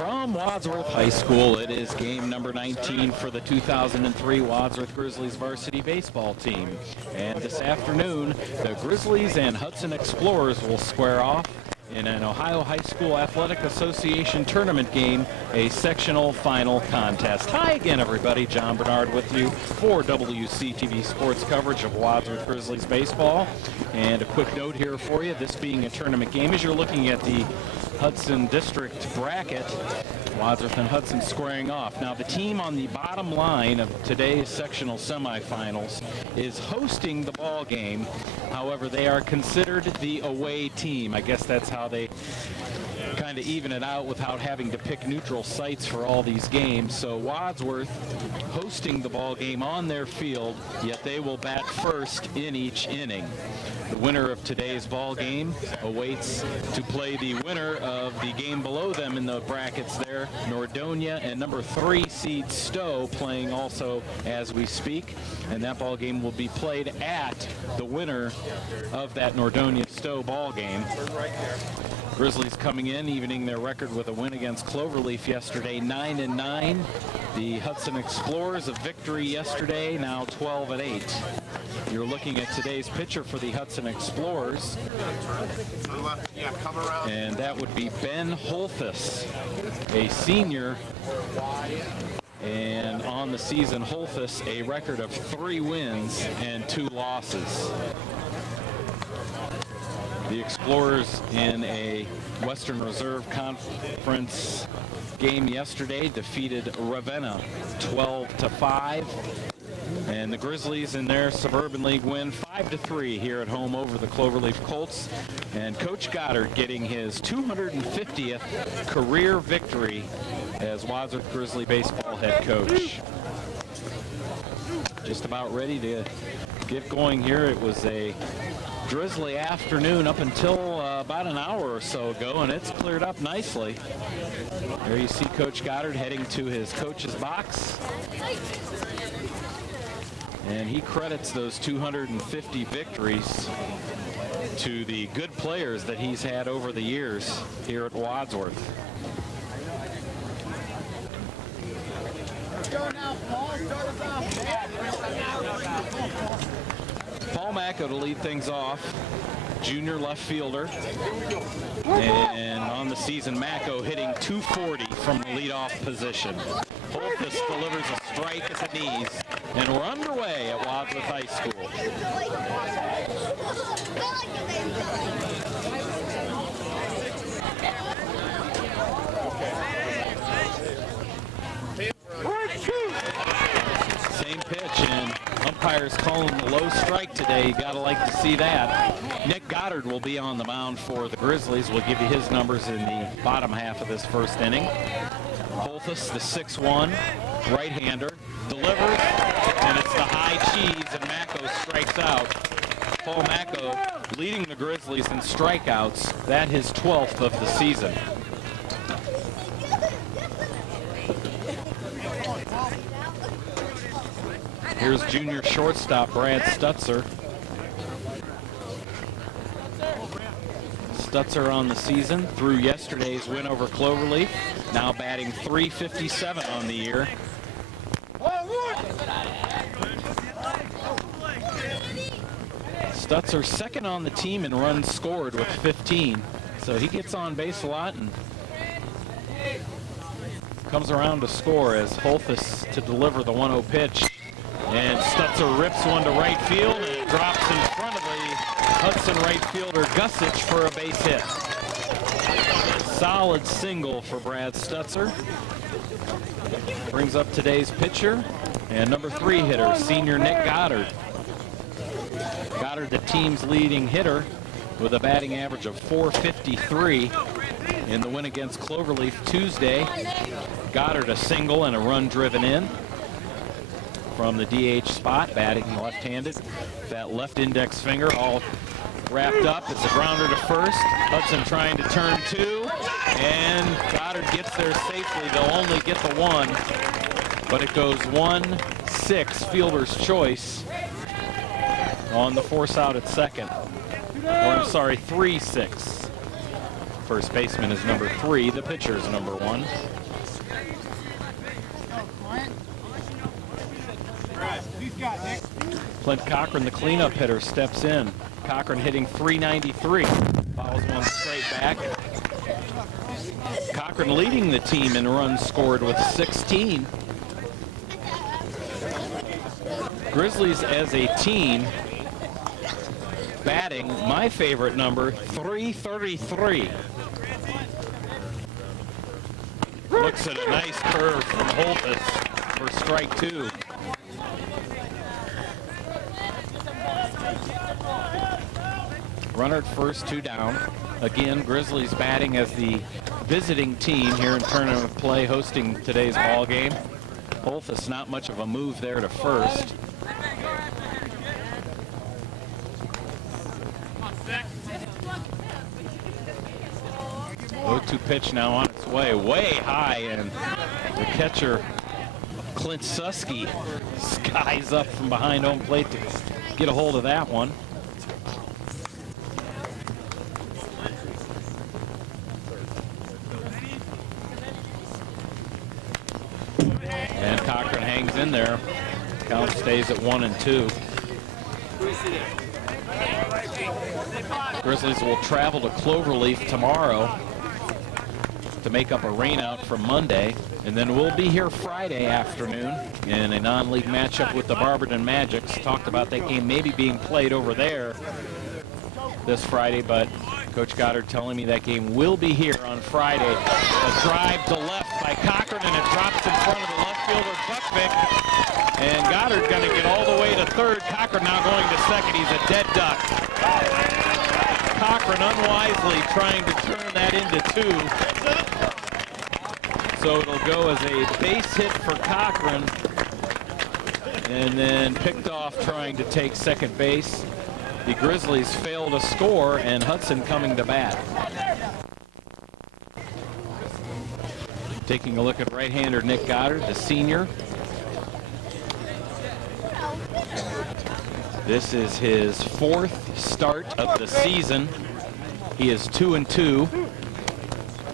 From Wadsworth High School, it is game number 19 for the 2003 Wadsworth Grizzlies varsity baseball team. And this afternoon, the Grizzlies and Hudson Explorers will square off in an Ohio High School Athletic Association tournament game, a sectional final contest. Hi again, everybody. John Bernard with you for WCTV Sports coverage of Wadsworth Grizzlies baseball. And a quick note here for you, this being a tournament game, as you're looking at the Hudson District bracket, Wadsworth and Hudson squaring off. Now, the team on the bottom line of today's sectional semifinals is hosting the ball game. However, they are considered the away team. I guess that's how they kind of even it out without having to pick neutral sites for all these games. So Wadsworth hosting the ball game on their field, yet they will bat first in each inning. The winner of today's ball game awaits to play the winner of the game below them in the brackets there, Nordonia and number 3 seed Stowe playing also as we speak. And that ball game will be played at the winner of that Nordonia-Stowe ball game. Grizzlies coming in, evening their record with a win against Cloverleaf yesterday, 9-9. The Hudson Explorers, a victory yesterday, now 12-8. You're looking at today's pitcher for the Hudson Explorers, and that would be Ben Holthus, a senior. And on the season, Holthus, a record of 3 wins and 2 losses. The Explorers in a Western Reserve Conference game yesterday defeated Ravenna 12-5. And the Grizzlies in their Suburban League win 5-3 here at home over the Cloverleaf Colts. And Coach Goddard getting his 250th career victory as Wadsworth Grizzly baseball head coach. Just about ready to get going here. It was a drizzly afternoon up until about an hour or so ago, and it's cleared up nicely. There you see Coach Goddard heading to his coach's box. And he credits those 250 victories to the good players that he's had over the years here at Wadsworth. Paul Macko to lead things off, junior left fielder. And on the season, Macko hitting 240 from the leadoff position. Holthus delivers a strike at the knees. And we're underway at Wadsworth High School. Same pitch, and umpires calling the low strike today. You gotta like to see that. Nick Goddard will be on the mound for the Grizzlies. We'll give you his numbers in the bottom half of this first inning. Holthus, the 6'1", right-hander, delivers, and it's the high cheese, and Macko strikes out. Paul Macko leading the Grizzlies in strikeouts. That his 12th of the season. Here's junior shortstop Brad Stutzer. Stutzer on the season through yesterday's win over Cloverleaf, now batting .357 on the year. Stutzer second on the team in runs scored with 15, so he gets on base a lot and comes around to score as Holthus to deliver the 1-0 pitch. And Stutzer rips one to right field and it drops in front of the Hudson right fielder Gusich for a base hit. Solid single for Brad Stutzer. Brings up today's pitcher and number 3 hitter, senior Nick Goddard. Goddard, the team's leading hitter, with a batting average of .453 in the win against Cloverleaf Tuesday. Goddard a single and a run driven in from the DH spot, batting left-handed. That left index finger all wrapped up. It's a grounder to first. Hudson trying to turn 2, and Goddard gets there safely. They'll only get the 1, but it goes 1-6, fielder's choice on the force out at second. Or I'm sorry, 3-6. First baseman is number 3. The pitcher is number 1. Clint Cochran, the cleanup hitter, steps in. Cochran hitting .393. Fouls one straight back. Cochran leading the team in runs scored with 16. Grizzlies as a team batting, my favorite number, .333. Looks at a nice curve from Holthus for strike 2. Runner at first, 2 down. Again, Grizzlies batting as the visiting team here in tournament play, hosting today's ball game. Holthus, not much of a move there to first. 0-2 pitch now on its way high, and the catcher Clint Susky skies up from behind home plate to get a hold of that one. And Cochran hangs in there. Count stays at 1-2. Grizzlies will travel to Cloverleaf tomorrow to make up a rainout from Monday, and then we'll be here Friday afternoon in a non-league matchup with the Barberton Magics. Talked about that game maybe being played over there this Friday, but Coach Goddard telling me that game will be here on Friday. A drive to left by Cochran, and it drops in front of the left fielder Buckvick, and Goddard going to get all the way to third. Cochran now going to second. He's a dead duck. Cochran unwisely trying to turn that into 2. So it'll go as a base hit for Cochran, and then picked off trying to take second base. The Grizzlies fail to score, and Hudson coming to bat. Taking a look at right-hander Nick Goddard, the senior. This is his 4th start of the season. He is 2-2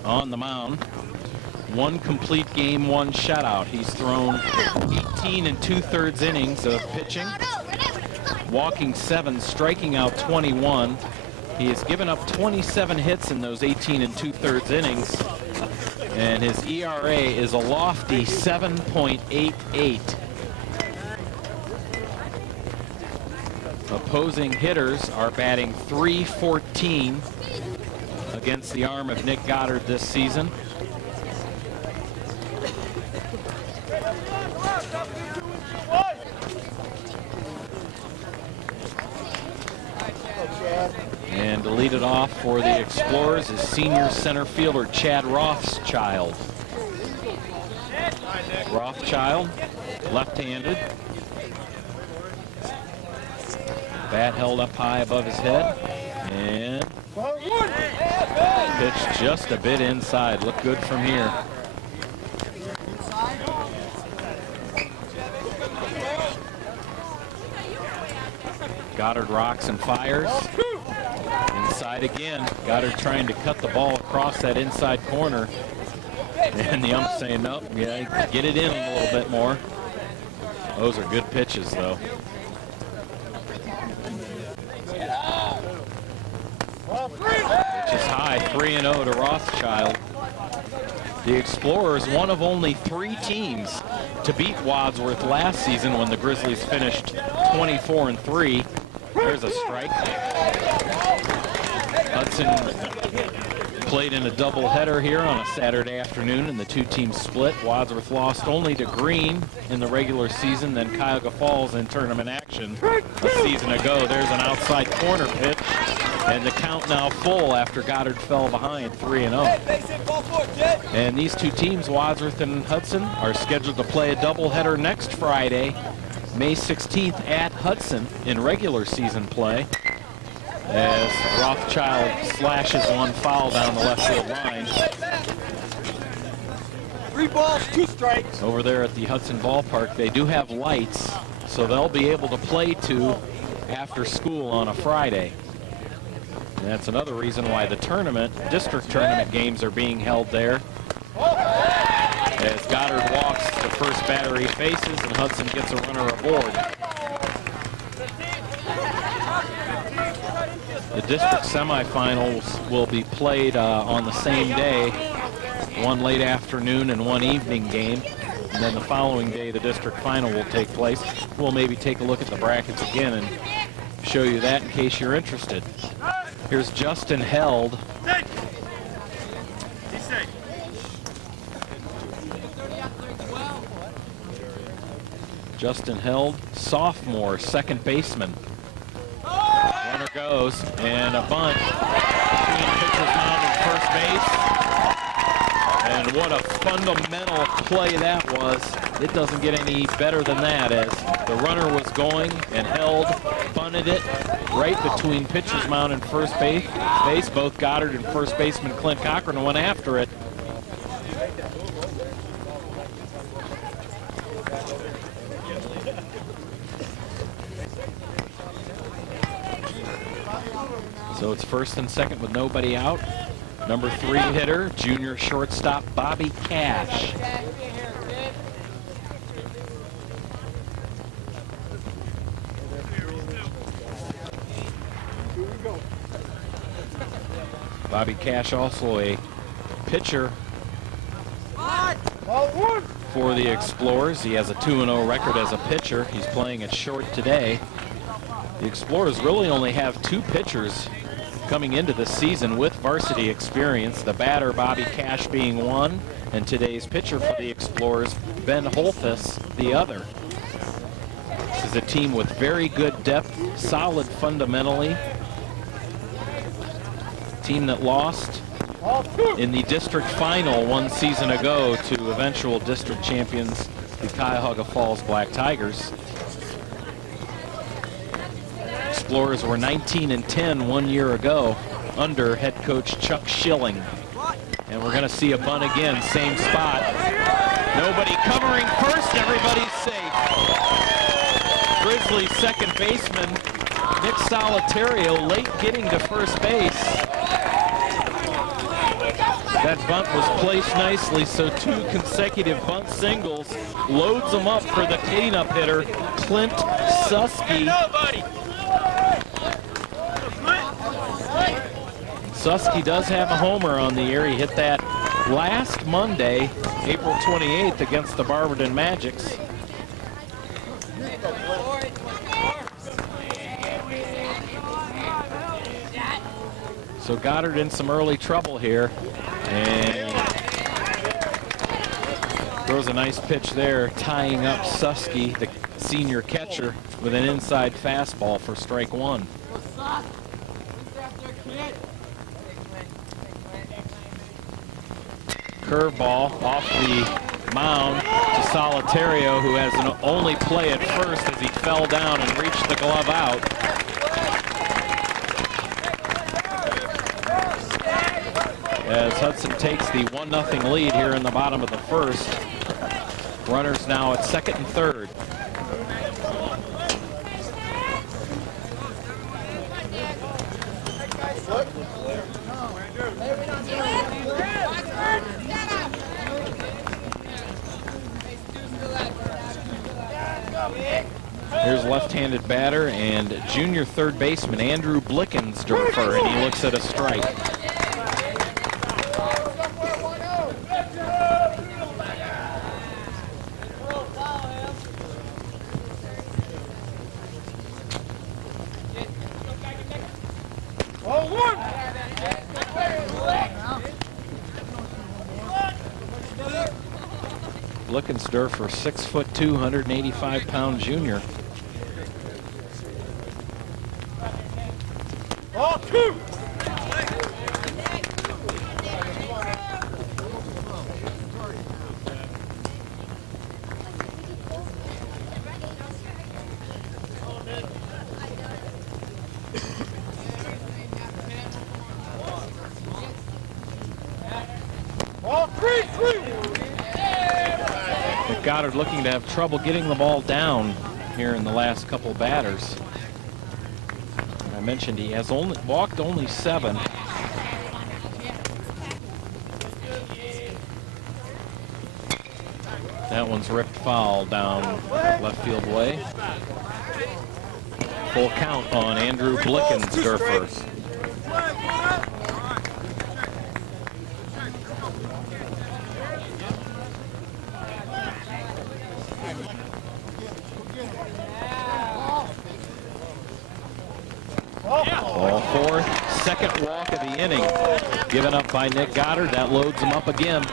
on the mound. 1 complete game, 1 shutout. He's thrown 18 2/3 innings of pitching, walking 7, striking out 21. He has given up 27 hits in those 18 2/3 innings, and his ERA is a lofty 7.88. Opposing hitters are batting .314 against the arm of Nick Goddard this season. And to lead it off for the Explorers is senior center fielder Chad Rothschild. Rothschild, left-handed. Bat held up high above his head, and pitch just a bit inside. Look good from here. Goddard rocks and fires. Inside again. Goddard trying to cut the ball across that inside corner. And the ump saying, nope, yeah, get it in a little bit more. Those are good pitches, though. Pitch is high, 3-0 to Rothschild. The Explorers, one of only 3 teams to beat Wadsworth last season when the Grizzlies finished 24-3. There's a strike. Hudson played in a doubleheader here on a Saturday afternoon, and the 2 teams split. Wadsworth lost only to Green in the regular season, then Cuyahoga Falls in tournament action a season ago. There's an outside corner pitch, and the count now full after Goddard fell behind 3-0. And these 2 teams, Wadsworth and Hudson, are scheduled to play a doubleheader next Friday, May 16th at Hudson in regular season play, as Rothschild slashes one foul down the left field line. 3 balls, 2 strikes. Over there at the Hudson ballpark, they do have lights, so they'll be able to play to after school on a Friday. That's another reason why the district tournament games are being held there. As Goddard walks, the first batter he faces, and Hudson gets a runner aboard. The district semifinals will be played on the same day, one late afternoon and one evening game. And then the following day, the district final will take place. We'll maybe take a look at the brackets again and show you that in case you're interested. Here's Justin Held. Justin Held, sophomore, second baseman. Runner goes, and a bunt between pitcher's mound and first base. And what a fundamental play that was. It doesn't get any better than that, as the runner was going and Held bunted it right between pitcher's mound and first base. Both Goddard and first baseman Clint Cochran went after it. So it's first and second with nobody out. Number 3 hitter, junior shortstop Bobby Cash. Bobby Cash also a pitcher for the Explorers. He has a 2-0 record as a pitcher. He's playing at short today. The Explorers really only have 2 pitchers coming into the season with varsity experience. The batter, Bobby Cash, being one, and today's pitcher for the Explorers, Ben Holthus, the other. This is a team with very good depth, solid fundamentally. Team that lost in the district final one season ago to eventual district champions, the Cuyahoga Falls Black Tigers. Explorers were 19-10 1 year ago under head coach Chuck Schilling. And we're going to see a bunt again, same spot. Nobody covering first, everybody's safe. Grizzlies second baseman Nick Solitario late getting to first base. That bunt was placed nicely, so 2 consecutive bunt singles. Loads them up for the cleanup hitter, Clint Susky. Susky does have a homer on the year. He hit that last Monday, April 28th, against the Barberton Magics. So Goddard in some early trouble here, and throws a nice pitch there, tying up Susky, the senior catcher, with an inside fastball for strike 1. Curveball off the mound to Solitario, who has an only play at first as he fell down and reached the glove out. As Hudson takes the 1-0 lead here in the bottom of the first. Runners now at second and third. Here's left-handed batter and junior third baseman Andrew Blickensdorfer, and he looks at a strike. Blickensdorfer, 6'2", 185-pound junior. Goddard looking to have trouble getting the ball down here in the last couple batters. I mentioned he has walked only 7. That one's ripped foul down left field way. Full count on Andrew Blickensdorfer. Ball 4, second walk of the inning. Given up by Nick Goddard. That loads him up again.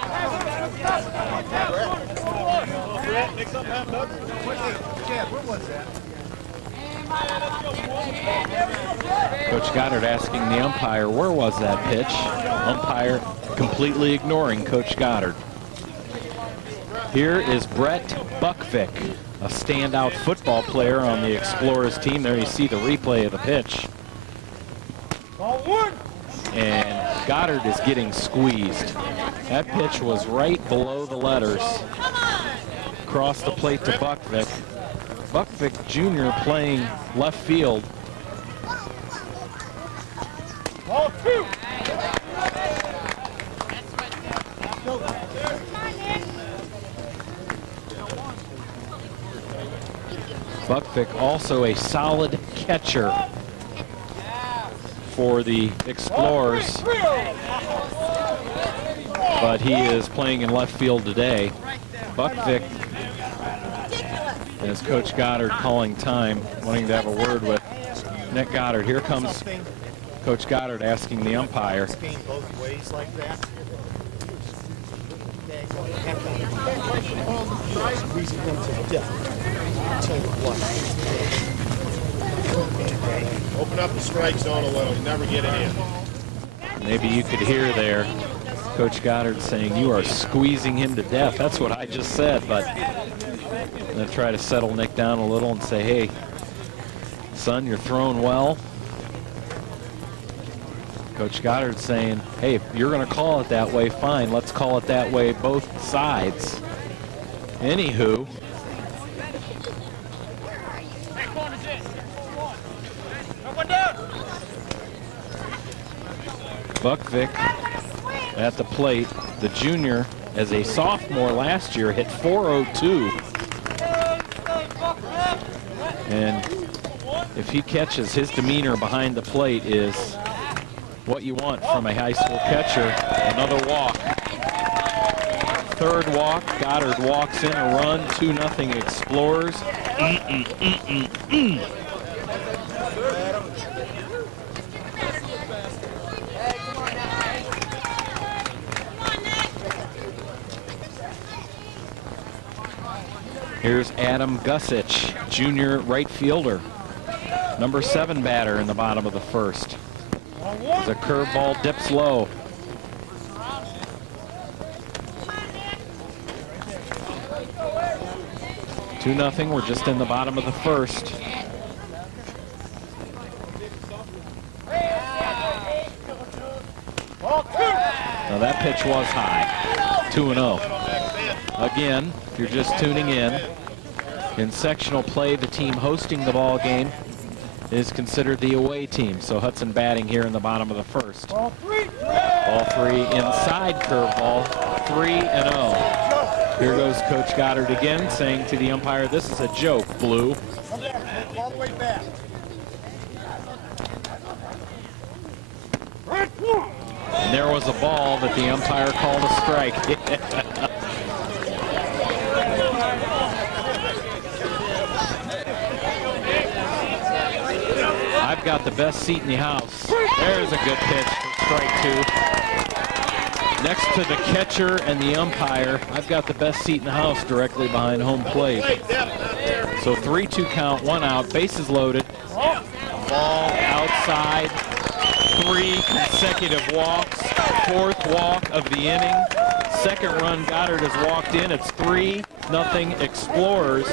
Coach Goddard asking the umpire, where was that pitch? Umpire completely ignoring Coach Goddard. Here is Brett Buckvick, a standout football player on the Explorers team. There you see the replay of the pitch. And Goddard is getting squeezed. That pitch was right below the letters. Across the plate to Buckvick. Buckvick Jr. playing left field. Ball 2. Buckvick also a solid catcher for the Explorers, but he is playing in left field today. Buckvick, as Coach Goddard calling time, wanting to have a word with Nick Goddard. Here comes Coach Goddard asking the umpire. Both ways like that. Squeezing them to death. Open up the strike zone a little. You never get it in. Maybe you could hear there Coach Goddard saying, you are squeezing him to death. That's what I just said, but I'm going to try to settle Nick down a little and say, hey, son, you're throwing well. Coach Goddard saying, hey, if you're going to call it that way, fine. Let's call it that way both sides. Anywho, Buckvick at the plate. The junior, as a sophomore last year, hit .402. And if he catches, his demeanor behind the plate is what you want from a high school catcher. Another walk. Third walk. Goddard walks in a run. 2-0 Explorers. Here's Adam Gussich, junior right fielder. Number 7 batter in the bottom of the first. The curveball dips low. Two nothing. We're just in the bottom of the first. Now that pitch was high. 2-0. Again, if you're just tuning in sectional play, the team hosting the ball game is considered the away team. So Hudson batting here in the bottom of the first. Ball 3 inside curveball, 3-0. Here goes Coach Goddard again, saying to the umpire, this is a joke, Blue. All the way back. And there was a ball that the umpire called a strike. I've got the best seat in the house. There's a good pitch for strike 2. Next to the catcher and the umpire, I've got the best seat in the house directly behind home plate. So 3-2 count, 1 out, bases loaded. Ball outside, 3 consecutive walks, 4th walk of the inning. Second run Goddard has walked in. It's 3-0 Explorers.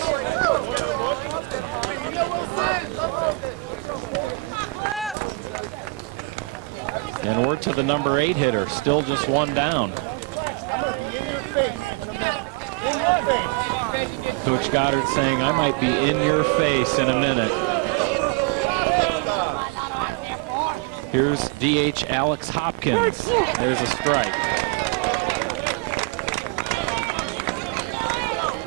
And we're to the number 8 hitter, still just 1 down. Coach Goddard saying, I might be in your face in a minute. Here's DH Alex Hopkins. There's a strike.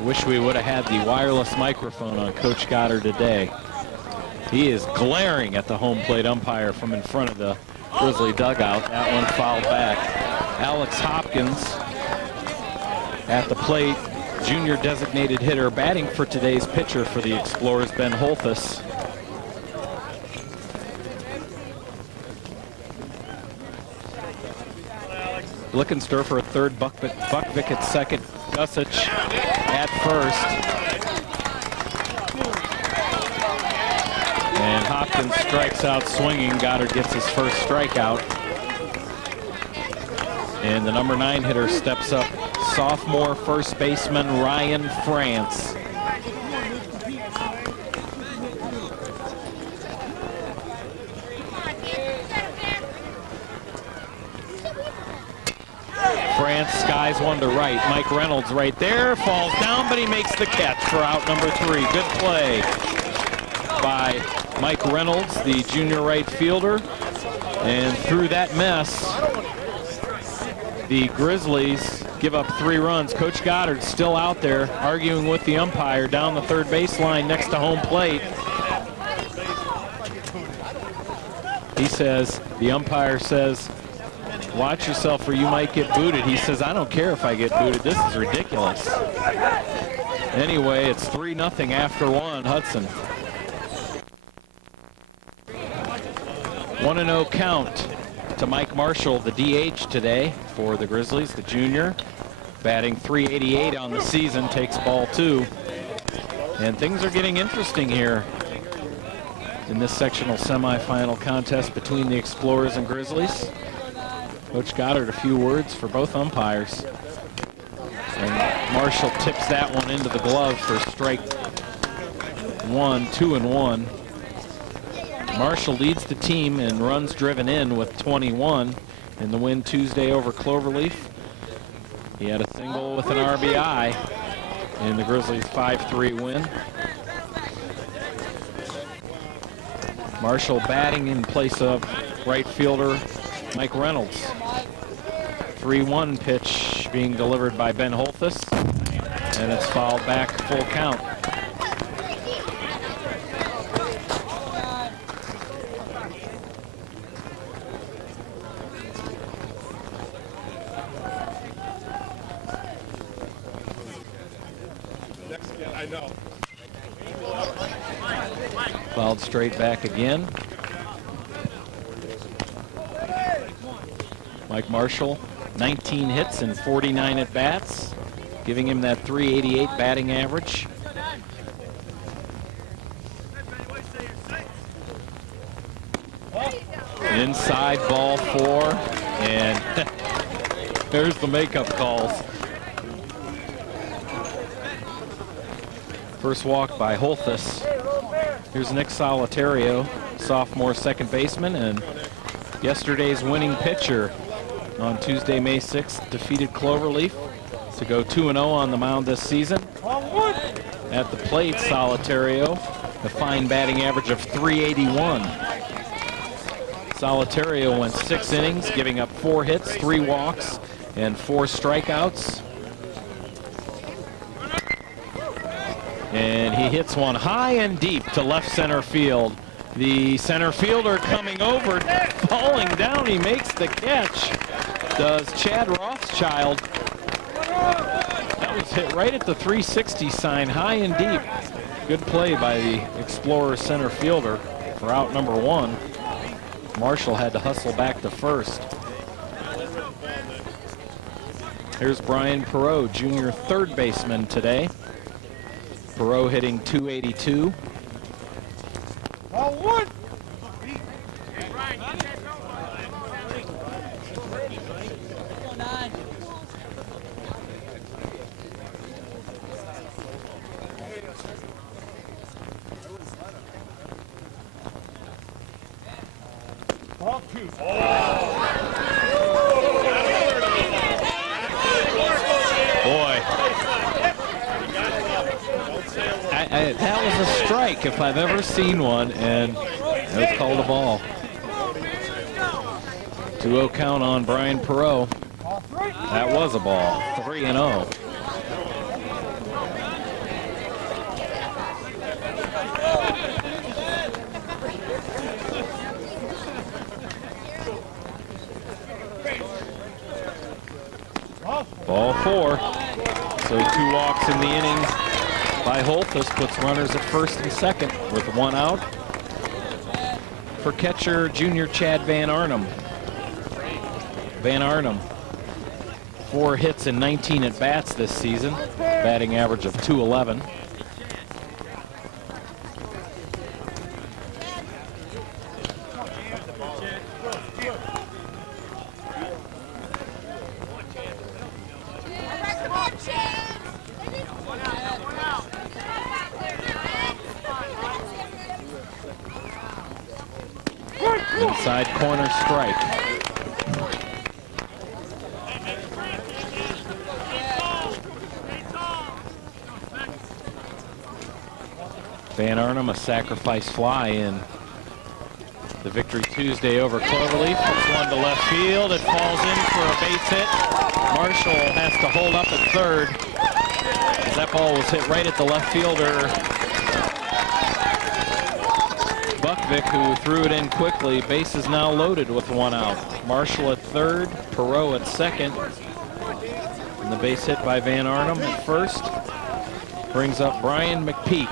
Wish we would have had the wireless microphone on Coach Goddard today. He is glaring at the home plate umpire from in front of the Grizzly dugout. That one fouled back. Alex Hopkins at the plate, junior designated hitter, batting for today's pitcher for the Explorers, Ben Holthus. Blickenster for a third, Buckvick at second, Gusich at first. And Hopkins strikes out swinging. Goddard gets his first strikeout. And the number 9 hitter steps up, sophomore first baseman Ryan France. France skies one to right. Mike Reynolds right there, falls down, but he makes the catch for out number 3. Good play by Mike Reynolds, the junior right fielder. And through that mess, the Grizzlies give up 3 runs. Coach Goddard still out there arguing with the umpire down the third baseline next to home plate. He says, the umpire says, watch yourself or you might get booted. He says, I don't care if I get booted. This is ridiculous. Anyway, it's 3-0 after 1, Hudson. 1-0 count to Mike Marshall, the DH today for the Grizzlies, the junior. Batting .388 on the season, takes ball 2. And things are getting interesting here in this sectional semifinal contest between the Explorers and Grizzlies. Coach Goddard, a few words for both umpires. And Marshall tips that one into the glove for strike 1, 2-1. Marshall leads the team in runs driven in with 21 in the win Tuesday over Cloverleaf. He had a single with an RBI in the Grizzlies' 5-3 win. Marshall batting in place of right fielder Mike Reynolds. 3-1 pitch being delivered by Ben Holthus, and it's fouled back, full count. I know. Fouled straight back again. Mike Marshall, 19 hits and 49 at-bats, giving him that .388 batting average. Inside, ball 4, and there's the makeup calls. First walk by Holthus. Here's Nick Solitario, sophomore second baseman, and yesterday's winning pitcher on Tuesday, May 6th, defeated Cloverleaf to go 2-0 on the mound this season. At the plate, Solitario, a fine batting average of .381. Solitario went 6 innings, giving up 4 hits, 3 walks, and 4 strikeouts. And he hits one high and deep to left center field. The center fielder coming over, falling down, he makes the catch. Does Chad Rothschild. That was hit right at the 360 sign, high and deep. Good play by the Explorer center fielder for out number 1. Marshall had to hustle back to first. Here's Brian Perot, junior third baseman today. Perot hitting .282. Boy, that was a strike if I've ever seen one, and it was called a ball. 2-0 count on Brian Perot. That was a ball. 3-0. Ball 4. So 2 walks in the inning by Holt. This puts runners at first and second with 1 out for catcher junior Chad Van Arnhem. Van Arnhem, 4 hits and 19 at bats this season, batting average of .211. Inside corner strike. Van Arnhem, a sacrifice fly in the victory Tuesday over Cloverleaf. Puts one to left field. It falls in for a base hit. Marshall has to hold up at third. That ball was hit right at the left fielder, Buckvick, who threw it in quickly. Base is now loaded with 1 out. Marshall at third, Perot at second. And the base hit by Van Arnhem at first brings up Brian McPeak,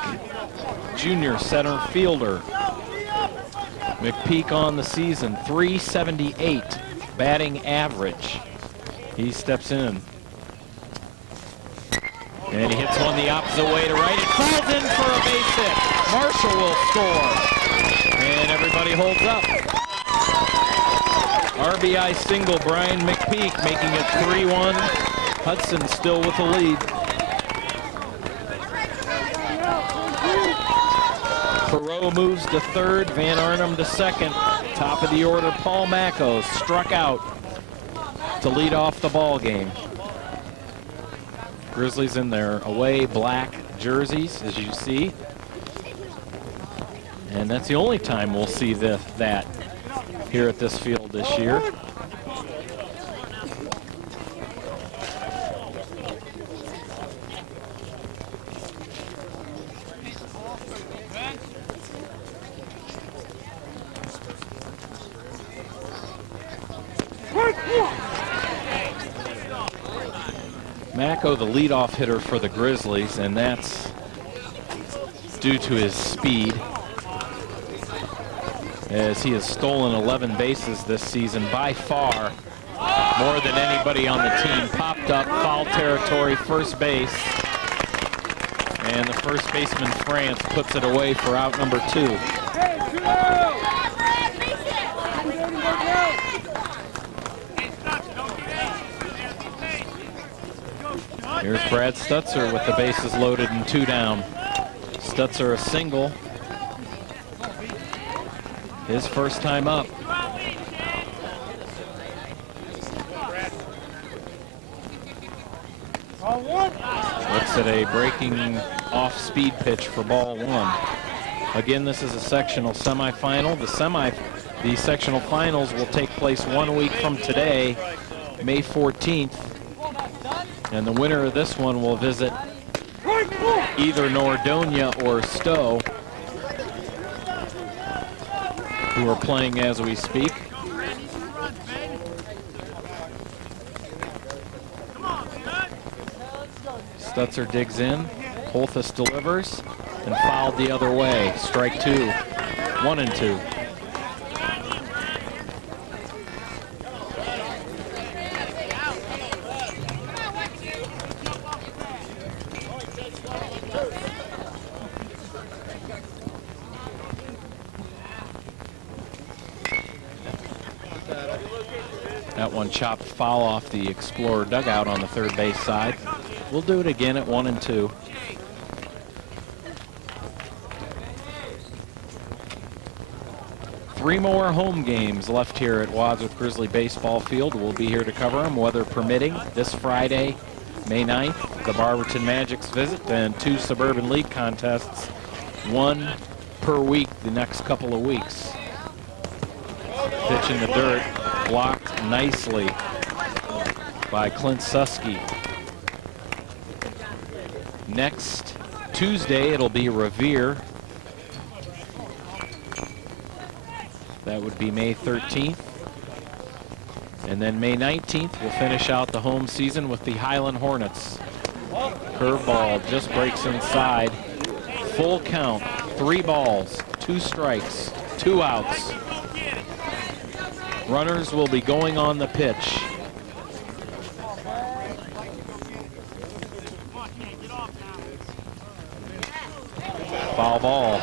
junior center fielder. McPeak on the season, .378 batting average. He steps in. And he hits one the opposite way to right. It falls in for a base hit. Marshall will score. And everybody holds up. RBI single, Brian McPeak, making it 3-1. Hudson still with the lead. Perot moves to third, Van Arnhem to second. Top of the order, Paul Macko struck out to lead off the ball game. Grizzlies in their away black jerseys, as you see. And that's the only time we'll see that here at this field this year. Macko, the leadoff hitter for the Grizzlies, and that's due to his speed, as he has stolen 11 bases this season, by far more than anybody on the team. Popped up, foul territory, first base, and the first baseman, France, puts it away for out number 2. Here's Brad Stutzer with the bases loaded and 2 down. Stutzer a single. His first time up. Looks at a breaking off-speed pitch for ball 1. Again, this is a sectional semifinal. The sectional finals will take place 1 week from today, May 14th. And the winner of this one will visit either Nordonia or Stowe, who are playing as we speak. Stutzer digs in, Holthus delivers, and fouled the other way. Strike 2, 1-2. That one chopped foul off the Explorer dugout on the third base side. We'll do it again at 1-2. Three more home games left here at Wadsworth Grizzly Baseball Field. We'll be here to cover them, weather permitting. This Friday, May 9th, the Barberton Magic's visit, and 2 Suburban League contests, 1 per week the next couple of weeks. Pitch in the dirt. blocked nicely by Clint Susky. Next Tuesday, it'll be Revere. That would be May 13th. And then May 19th, we'll finish out the home season with the Highland Hornets. Curveball just breaks inside. Full count, 3 balls, 2 strikes, 2 outs. Runners will be going on the pitch. Foul ball.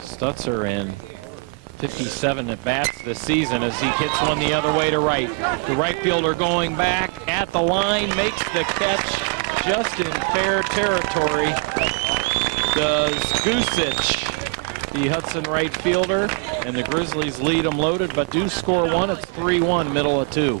Stutzer in 57 at bats this season as he hits one the other way to right. The right fielder going back at the line, makes the catch just in fair territory. Does Gusic, the Hudson right fielder, and the Grizzlies lead them loaded, but do score one. It's 3-1, middle of 2.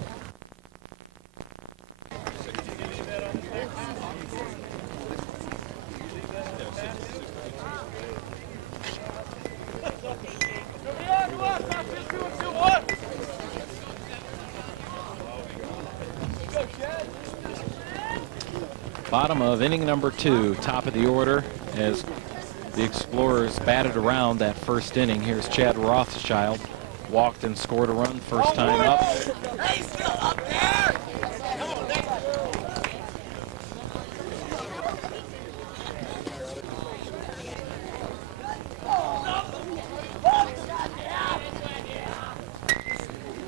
Bottom of inning number 2, top of the order as the Explorers batted around that first inning. Here's Chad Rothschild, walked and scored a run first time up. Hey, still up there!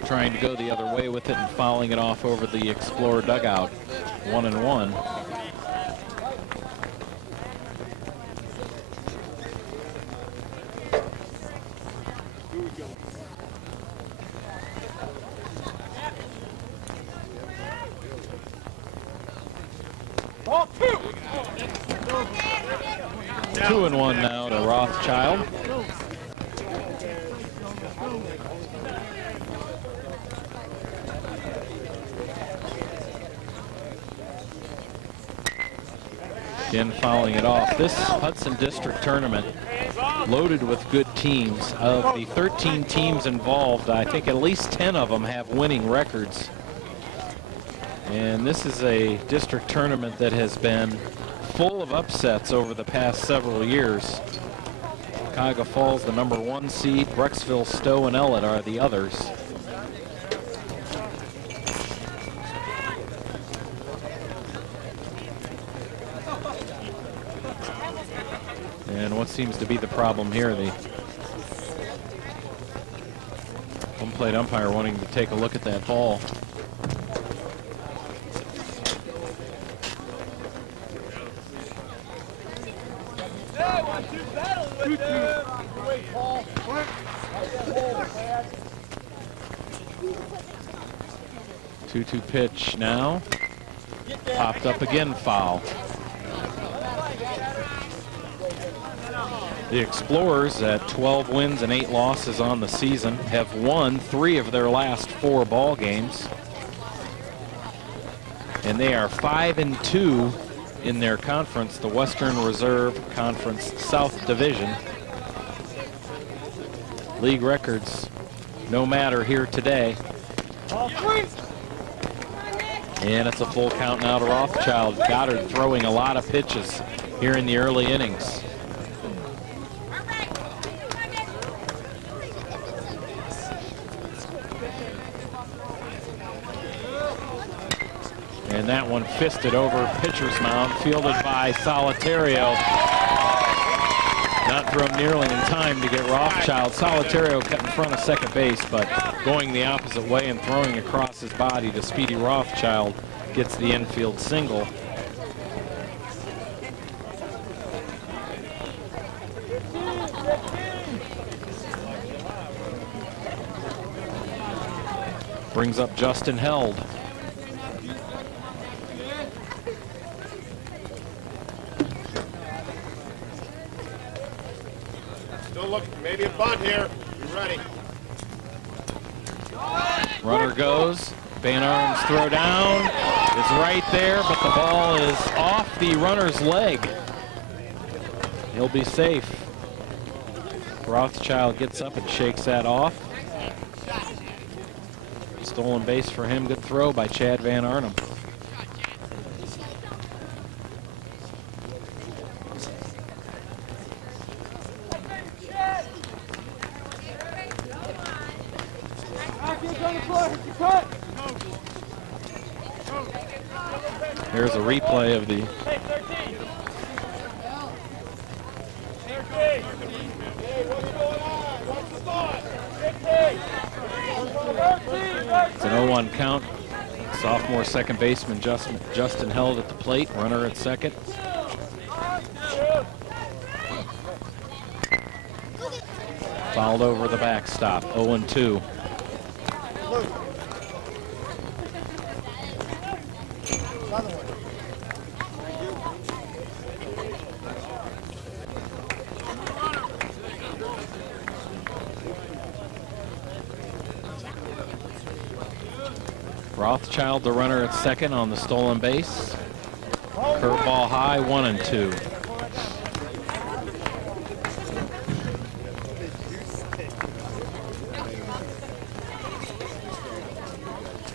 Trying to go the other way with it and fouling it off over the Explorer dugout. 1-1. Ball 2! 2-1 now to Rothschild. Again, fouling it off. This Hudson District tournament loaded with good teams. Of the 13 teams involved, I think at least 10 of them have winning records. And this is a district tournament that has been full of upsets over the past several years. Cuyahoga Falls, the number 1 seed. Brecksville, Stowe, and Ellett are the others. And what seems to be the problem here, the home plate umpire wanting to take a look at that ball. Two-two pitch now. Popped up again, foul. The Explorers at 12 wins and 8 losses on the season have won 3 of their last 4 ball games. And they are 5-2 in their conference, the Western Reserve Conference South Division. League records no matter here today. And it's a full count now to Rothschild. Goddard throwing a lot of pitches here in the early innings. And that one fisted over pitcher's mound, fielded by Solitario. Not thrown nearly in time to get Rothschild. Solitario cut in front of second base, but going the opposite way and throwing across his body to Speedy Rothschild gets the infield single. Brings up Justin Held. Still looking, Maybe a bunt here. You ready? Runner goes. Van Arn's throw down is right there, but the ball is off the runner's leg. He'll be safe. Rothschild gets up and shakes that off. Stolen base for him. Good throw by Chad Van Arnhem. Here's a replay of the It's an 0-1 count. Sophomore second baseman Justin held at the plate. Runner at second. Fouled over the backstop. 0-2. Rothschild, the runner at second on the stolen base. Curveball high, 1-2.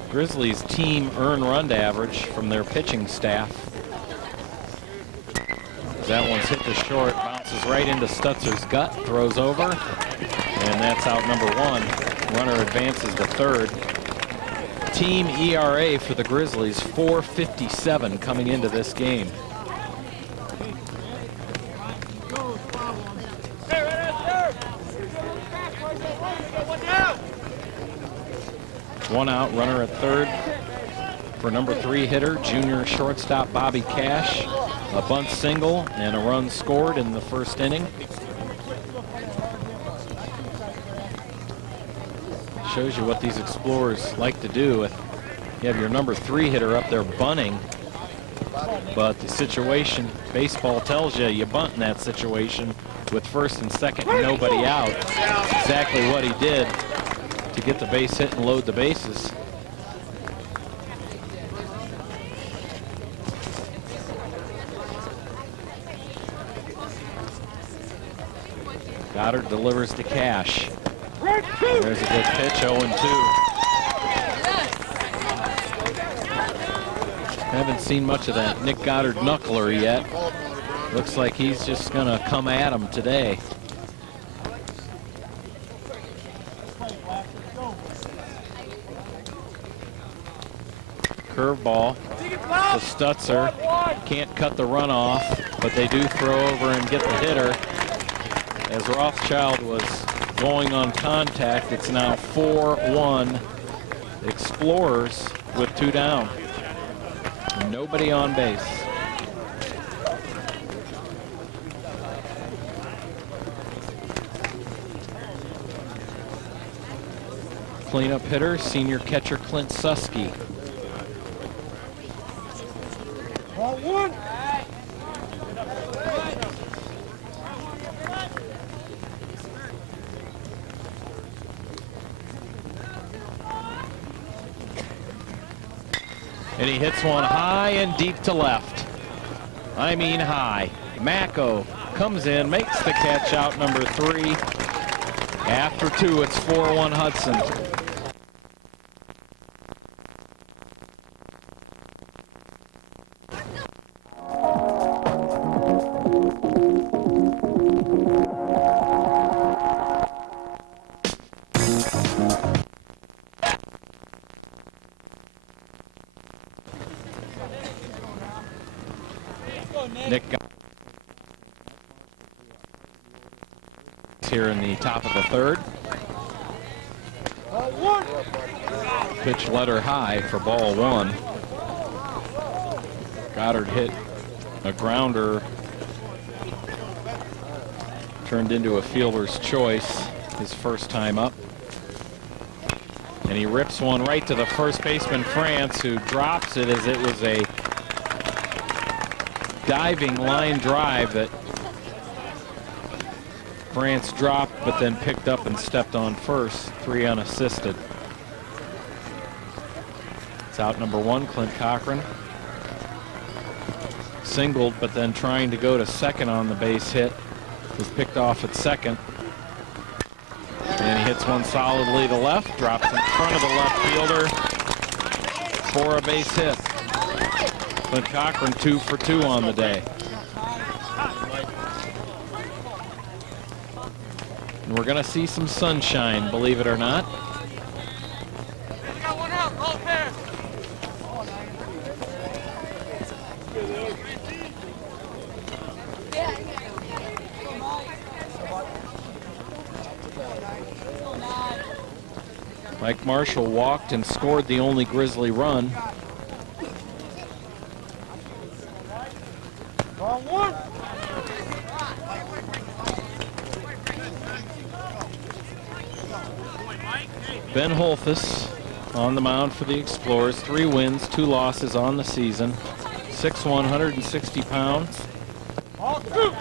Grizzlies team earned run average from their pitching staff. That one's hit to short, bounces right into Stutzer's gut, throws over, and that's out number one. Runner advances to third. Team ERA for the Grizzlies, 4.57 coming into this game. One out, runner at third for number 3 hitter, junior shortstop Bobby Cash. A bunt single and a run scored in the first inning. Shows you what these Explorers like to do. You have your number 3 hitter up there bunting, but the situation, baseball tells you, you bunt in that situation with first and second and nobody out. Exactly what he did to get the base hit and load the bases. Goddard delivers to Cash. There's a good pitch, 0-2. Haven't seen much of that Nick Goddard knuckler yet. Looks like he's just going to come at him today. Curveball to Stutzer. Can't cut the run off, but they do throw over and get the hitter. As Rothschild was going on contact, it's now 4-1 Explorers with 2 down. Nobody on base. Cleanup hitter, senior catcher Clint Susky. Ball 1. And he hits one high and deep to left. I mean high. Macko comes in, makes the catch, out number 3. After 2, it's 4-1 Hudson. Nick here in the top of the third. Pitch letter high for ball 1. Goddard hit a grounder, turned into a fielder's choice his first time up. And he rips one right to the first baseman, France, who drops it as it was a diving line drive that France dropped, but then picked up and stepped on first, 3 unassisted. It's out number 1, Clint Cochran. Singled, but then trying to go to second on the base hit. Was picked off at second. And he hits one solidly to left, drops in front of the left fielder for a base hit. Clint Cochran 2 for 2 on the day. And we're going to see some sunshine, believe it or not. Mike Marshall walked and scored the only Grizzly run. Ball 1. Ben Holthus on the mound for the Explorers. 3 wins, 2 losses on the season. 6'1", 160 pounds. Ball 2.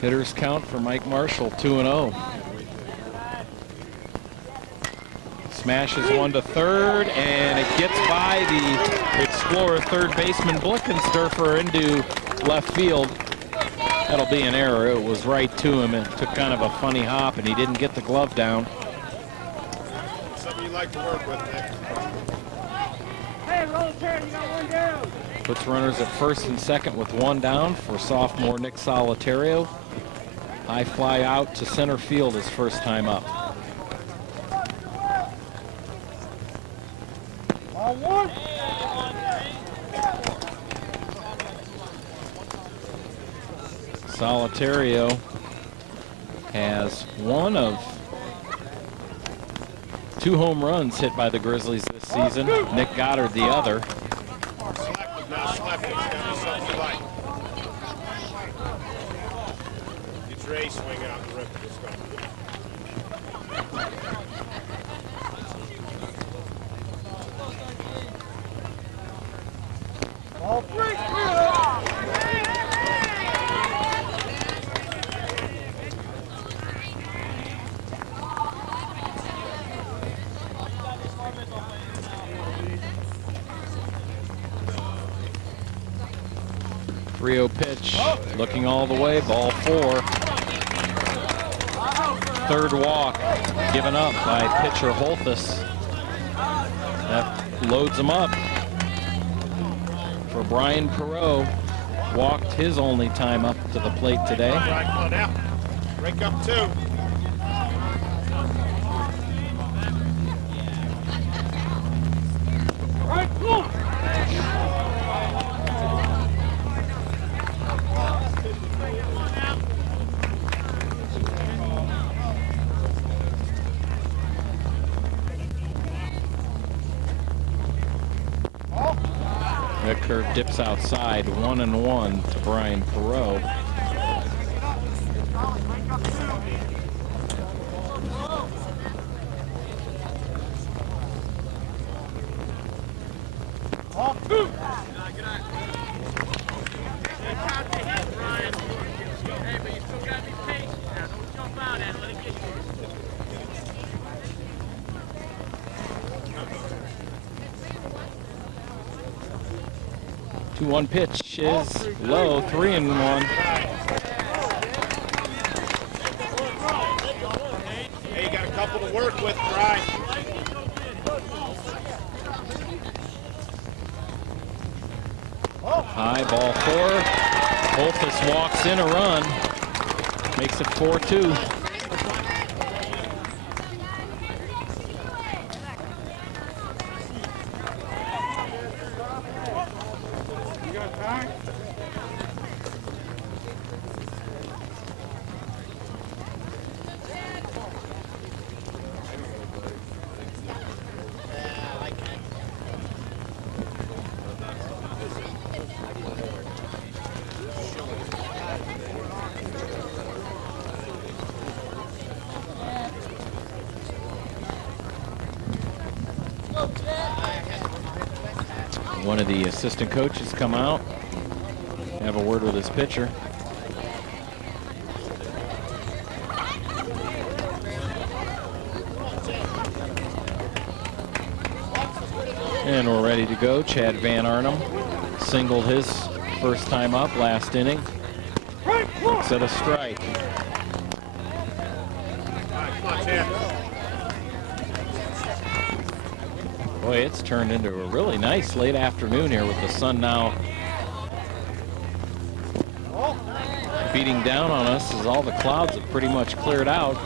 Hitters count for Mike Marshall, 2-0. Smashes one to third, and it gets by the Explorer third baseman Blickensderfer into left field. That'll be an error. It was right to him. It took kind of a funny hop, and he didn't get the glove down. Something you like to work with, Nick. Hey, roll Terry, you got one down. Puts runners at first and second with 1 down for sophomore Nick Solitario. High fly out to center field his first time up. Ball 1. Solitario has 1 of 2 home runs hit by the Grizzlies this season. Nick Goddard the other. Now slap it. It's got to be something you like. Get your ace swing out and rip it. Let's go. Ball 3. 3-0 pitch, looking all the way, ball 4. Third walk given up by pitcher Holthus. That loads him up. For Brian Perot, walked his only time up to the plate today. All right, come on now. Break up 2. Right, cool. That curve dips outside, 1-1 to Brian Perot. Ball 2. Two 2-1 pitch is low, 3-1. Hey, you got a couple to work with, Brian. High ball 4. Holthus walks in a run, makes it 4-2. One of the assistant coaches come out, have a word with his pitcher. And we're ready to go. Chad Van Arnhem singled his first time up last inning. Looks at a strike. Boy, it's turned into a really nice late afternoon here with the sun now beating down on us as all the clouds have pretty much cleared out.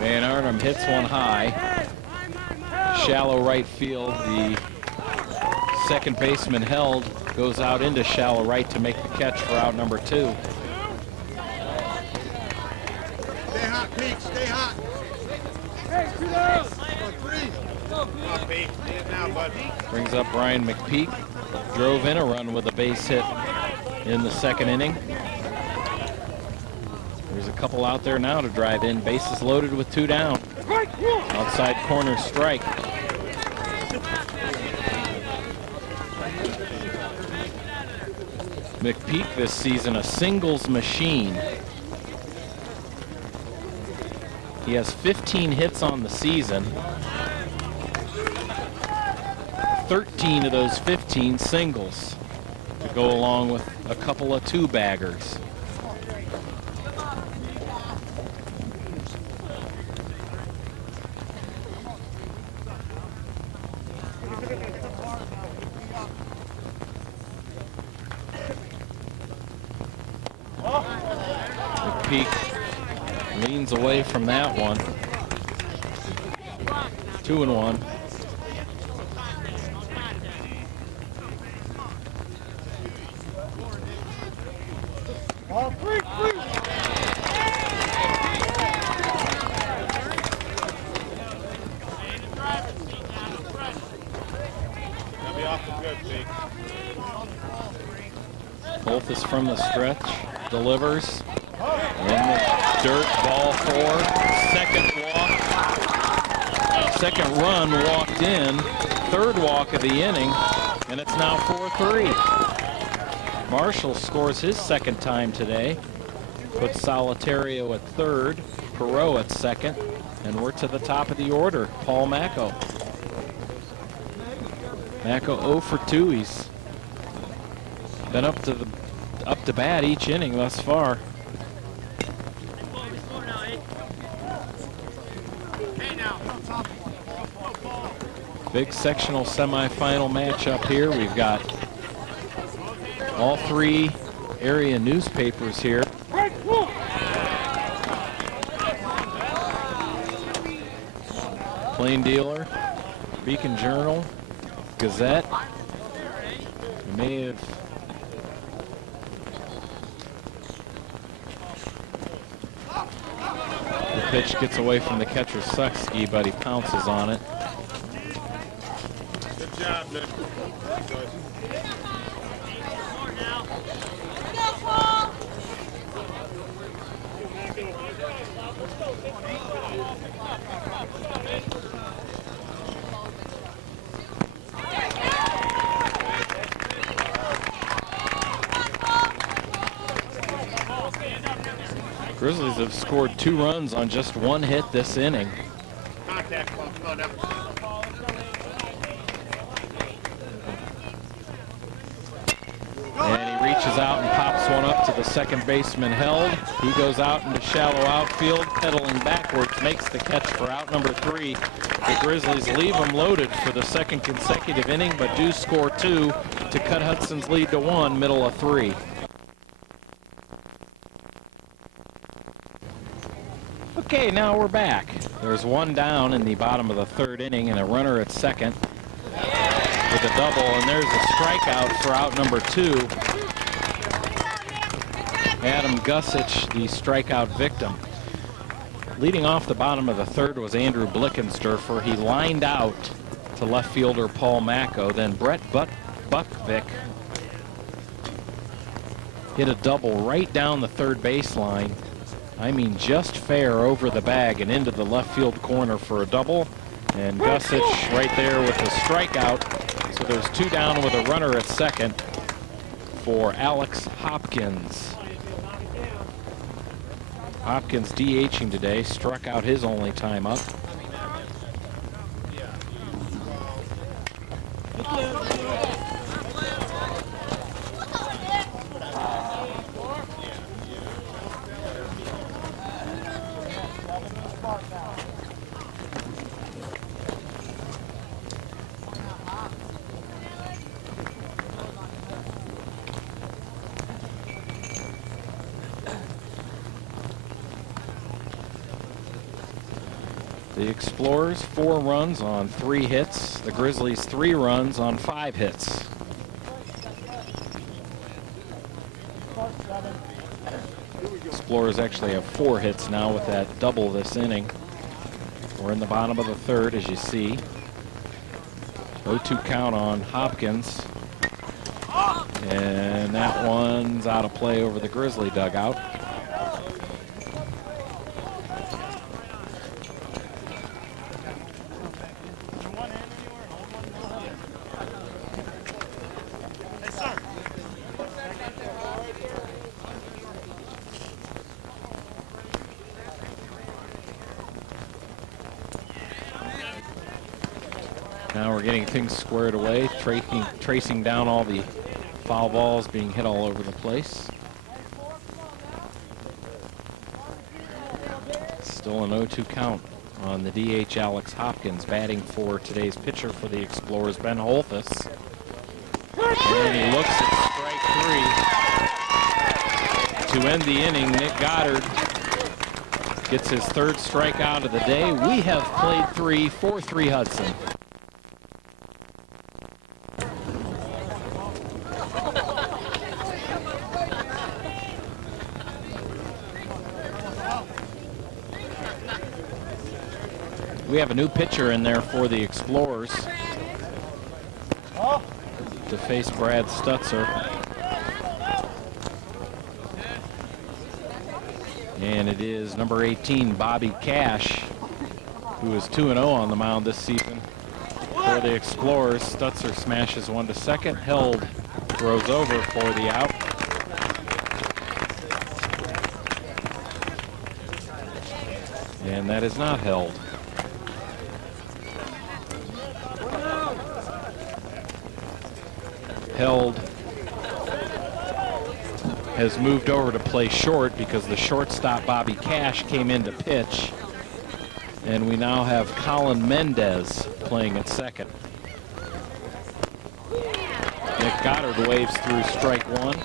Van Arnhem hits one high. Shallow right field. The second baseman held, goes out into shallow right to make the catch for out number 2. Stay hot, Pete. Stay hot. Hey, kudos. Come on, Pete. Get it now, bud. Brings up Ryan McPeak. Drove in a run with a base hit in the second inning. There's a couple out there now to drive in. Bases loaded with 2 down. Outside corner strike. McPeak this season a singles machine. He has 15 hits on the season. 13 of those 15 singles to go along with a couple of 2-baggers. McPeak leans away from that one. 2-1. Both is from the stretch, delivers. In the dirt, ball 4. Second run walked in. Third walk of the inning, and it's now 4-3. Marshall scores his second time today. Puts Solitario at third, Perot at second, and we're to the top of the order. Paul Macco. Macco 0 for 2. He's been up to bat each inning thus far. Big sectional semifinal matchup here. We've got all 3 area newspapers here. Plain Dealer, Beacon Journal, Gazette. We may have the pitch gets away from the catcher Suxky, but he pounces on it. Good job, Nick. Grizzlies have scored 2 runs on just 1 hit this inning. Contact ball. Come on now. And he reaches out and pops one up to the second baseman held. He goes out into shallow outfield, pedaling backwards, makes the catch for out number 3. The Grizzlies leave them loaded for the second consecutive inning, but do score 2 to cut Hudson's lead to 1, middle of 3. Okay, now we're back. There's 1 down in the bottom of the 3rd inning and a runner at second with a double, and there's a strikeout for out number 2. Adam Gussich, the strikeout victim. Leading off the bottom of the third was Andrew Blickensderfer. He lined out to left fielder Paul Macco. Then Brett Buckvick hit a double right down the third baseline. I mean, just fair over the bag and into the left field corner for a double. And Gussich right there with the strikeout. So there's 2 down with a runner at second for Alex Hopkins. Hopkins DHing today, struck out his only time up. The Explorers 4 runs on 3 hits. The Grizzlies 3 runs on 5 hits. Explorers actually have 4 hits now with that double this inning. We're in the bottom of the third, as you see. 0-2 count on Hopkins. And that one's out of play over the Grizzly dugout. Now we're getting things squared away, tracing down all the foul balls being hit all over the place. Still an 0-2 count on the DH Alex Hopkins, batting for today's pitcher for the Explorers, Ben Holthus. And he looks at strike 3. To end the inning, Nick Goddard gets his 3rd strikeout of the day. We have played 3, 4-3 Hudson. We have a new pitcher in there for the Explorers to face Brad Stutzer. And it is number 18, Bobby Cash, who is 2-0 on the mound this season for the Explorers. Stutzer smashes one to second. Held throws over for the out. And that is not held. Held has moved over to play short because the shortstop Bobby Cash came in to pitch, and we now have Colin Mendez playing at second. Nick Goddard waves through strike 1.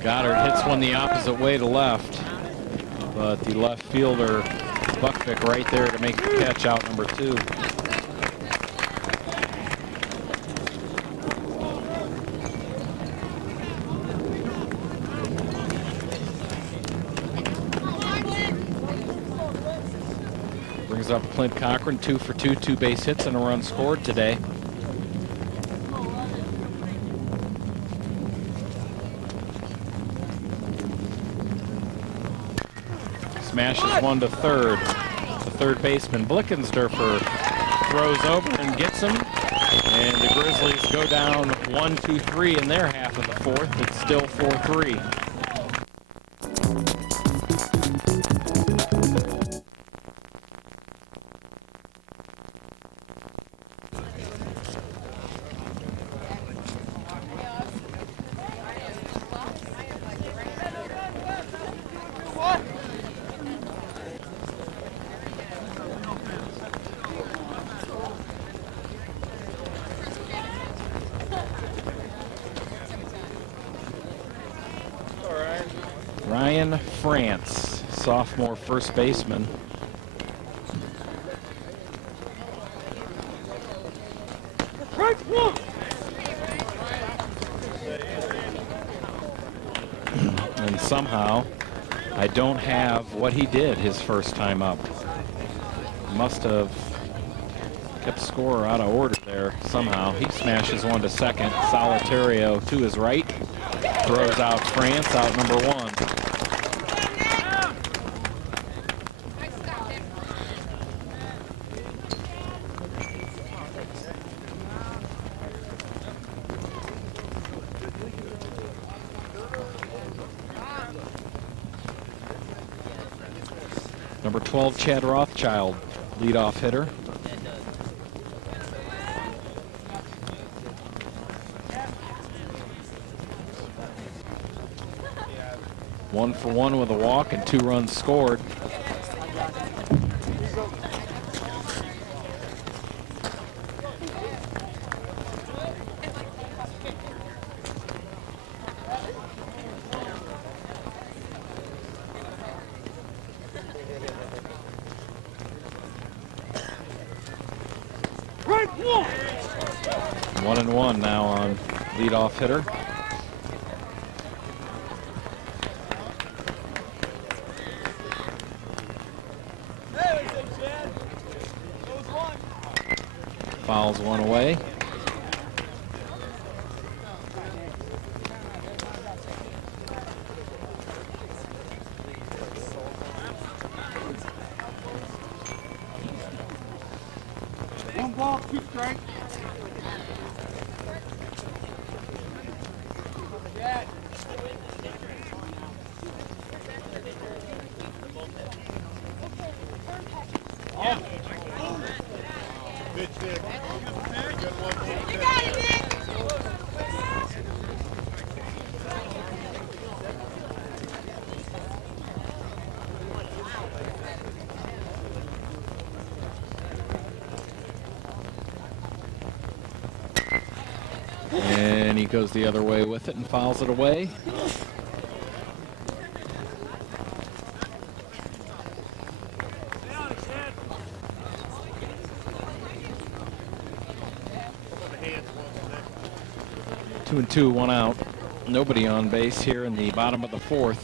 Goddard hits one the opposite way to left, but the left fielder Buckvick right there to make the catch, out number 2. Brings up Clint Cochran, 2 for 2, 2 base hits and a run scored today. Smashes one to third. The third baseman Blickensderfer throws over and gets him. And the Grizzlies go down 1-2-3 in their half of the 4th. It's still 4-3. France, sophomore first baseman. And somehow I don't have what he did his first time up. Must have kept score out of order there somehow. He smashes one to second. Solitario to his right. Throws out France, out number 1. Number 12, Chad Rothschild, leadoff hitter. One for one with a walk and 2 runs scored. One and one now on leadoff hitter. Fouls one away. One ball, 2 strikes. Pitch, Nick. Good one. You got it, Nick. And he goes the other way with it and fouls it away. Two and two, 1 out. Nobody on base here in the bottom of the 4th.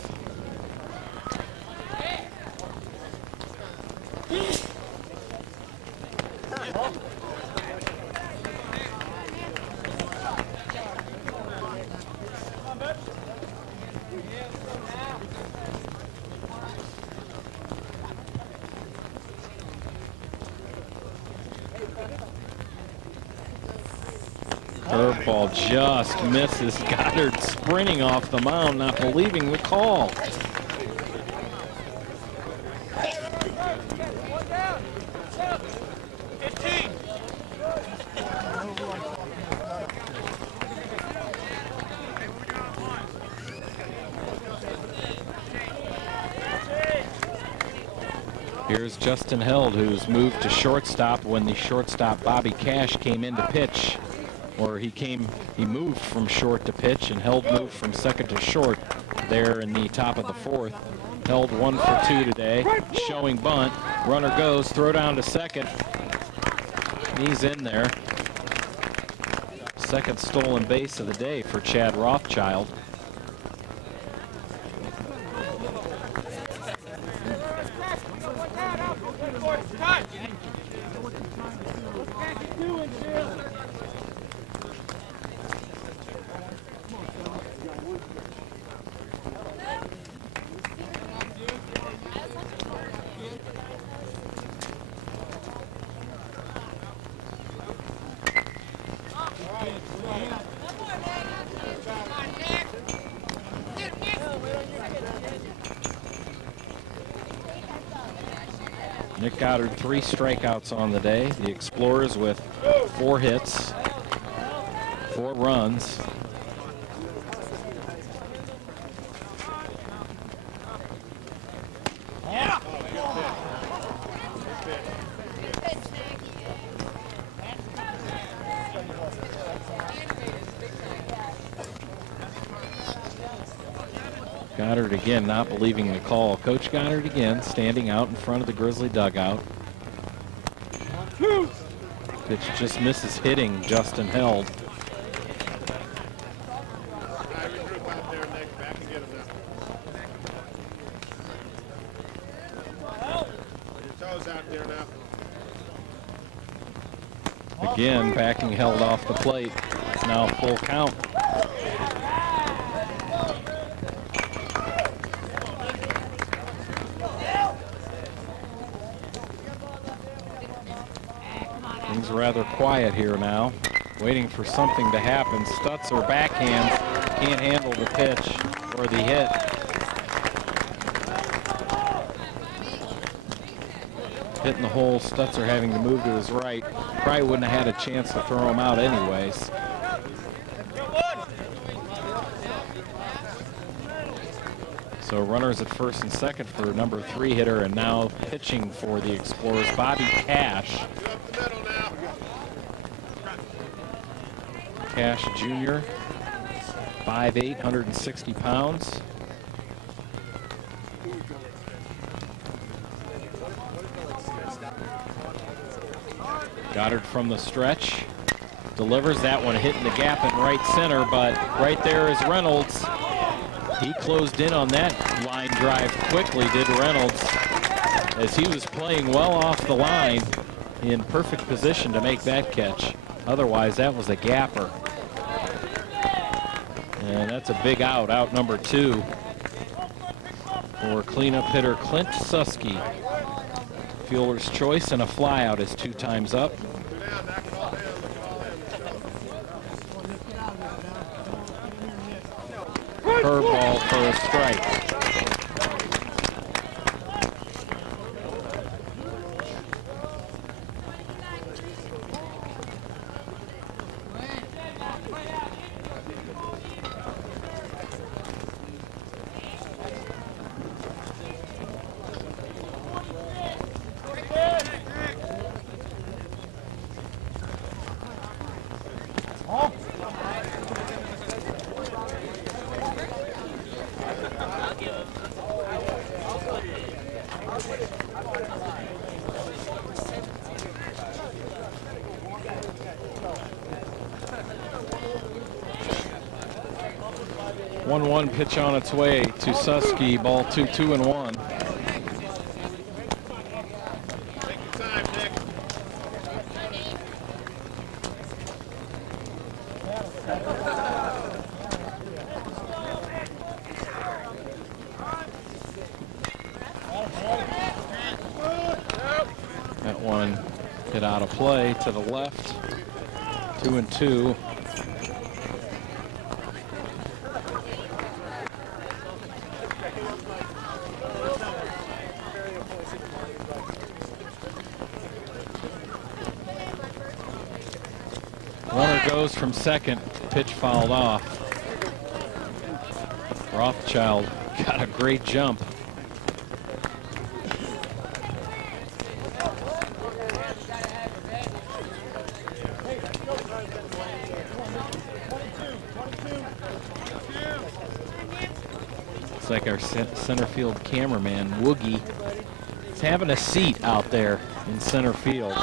Curveball just misses. Goddard sprinting off the mound, not believing the call. Here's Justin Held, who's moved to shortstop when the shortstop Bobby Cash came in to pitch. Or he moved from short to pitch, and Held moved from second to short there in the top of the 4th. Held 1 for 2 today, showing bunt. Runner goes, throw down to second. He's in there. Second stolen base of the day for Chad Rothschild. Nick Goddard 3 strikeouts on the day. The Explorers with 4 hits, 4 runs. Goddard again not believing the call. Coach Goddard again standing out in front of the Grizzly dugout. Pitch just misses hitting Justin Held. Again, backing Held off the plate. It's now full count. Things are rather quiet here now, waiting for something to happen. Stutzer backhands, can't handle the pitch or the hit. Hitting the hole, Stutzer having to move to his right. Probably wouldn't have had a chance to throw him out anyways. So runners at first and second for number 3 hitter, and now pitching for the Explorers, Bobby Cash. Cash Jr., 5'8", 160 pounds. Goddard from the stretch. Delivers that one, hitting the gap in right center, but right there is Reynolds. He closed in on that line drive quickly, did Reynolds, as he was playing well off the line, in perfect position to make that catch. Otherwise, that was a gapper. And that's a big out, out number 2 for cleanup hitter Clint Susky. Fielder's choice and a flyout is 2 times up. Curveball for a strike. One pitch on its way to Susky. Ball 2-2-1. Take your time, Nick. That one hit out of play to the left. 2-2. Runner goes from second, pitch fouled off. Rothschild got a great jump. Looks like our center field cameraman, Woogie, is having a seat out there in center field.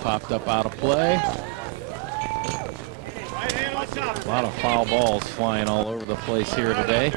Popped up out of play. A lot of foul balls flying all over the place here today.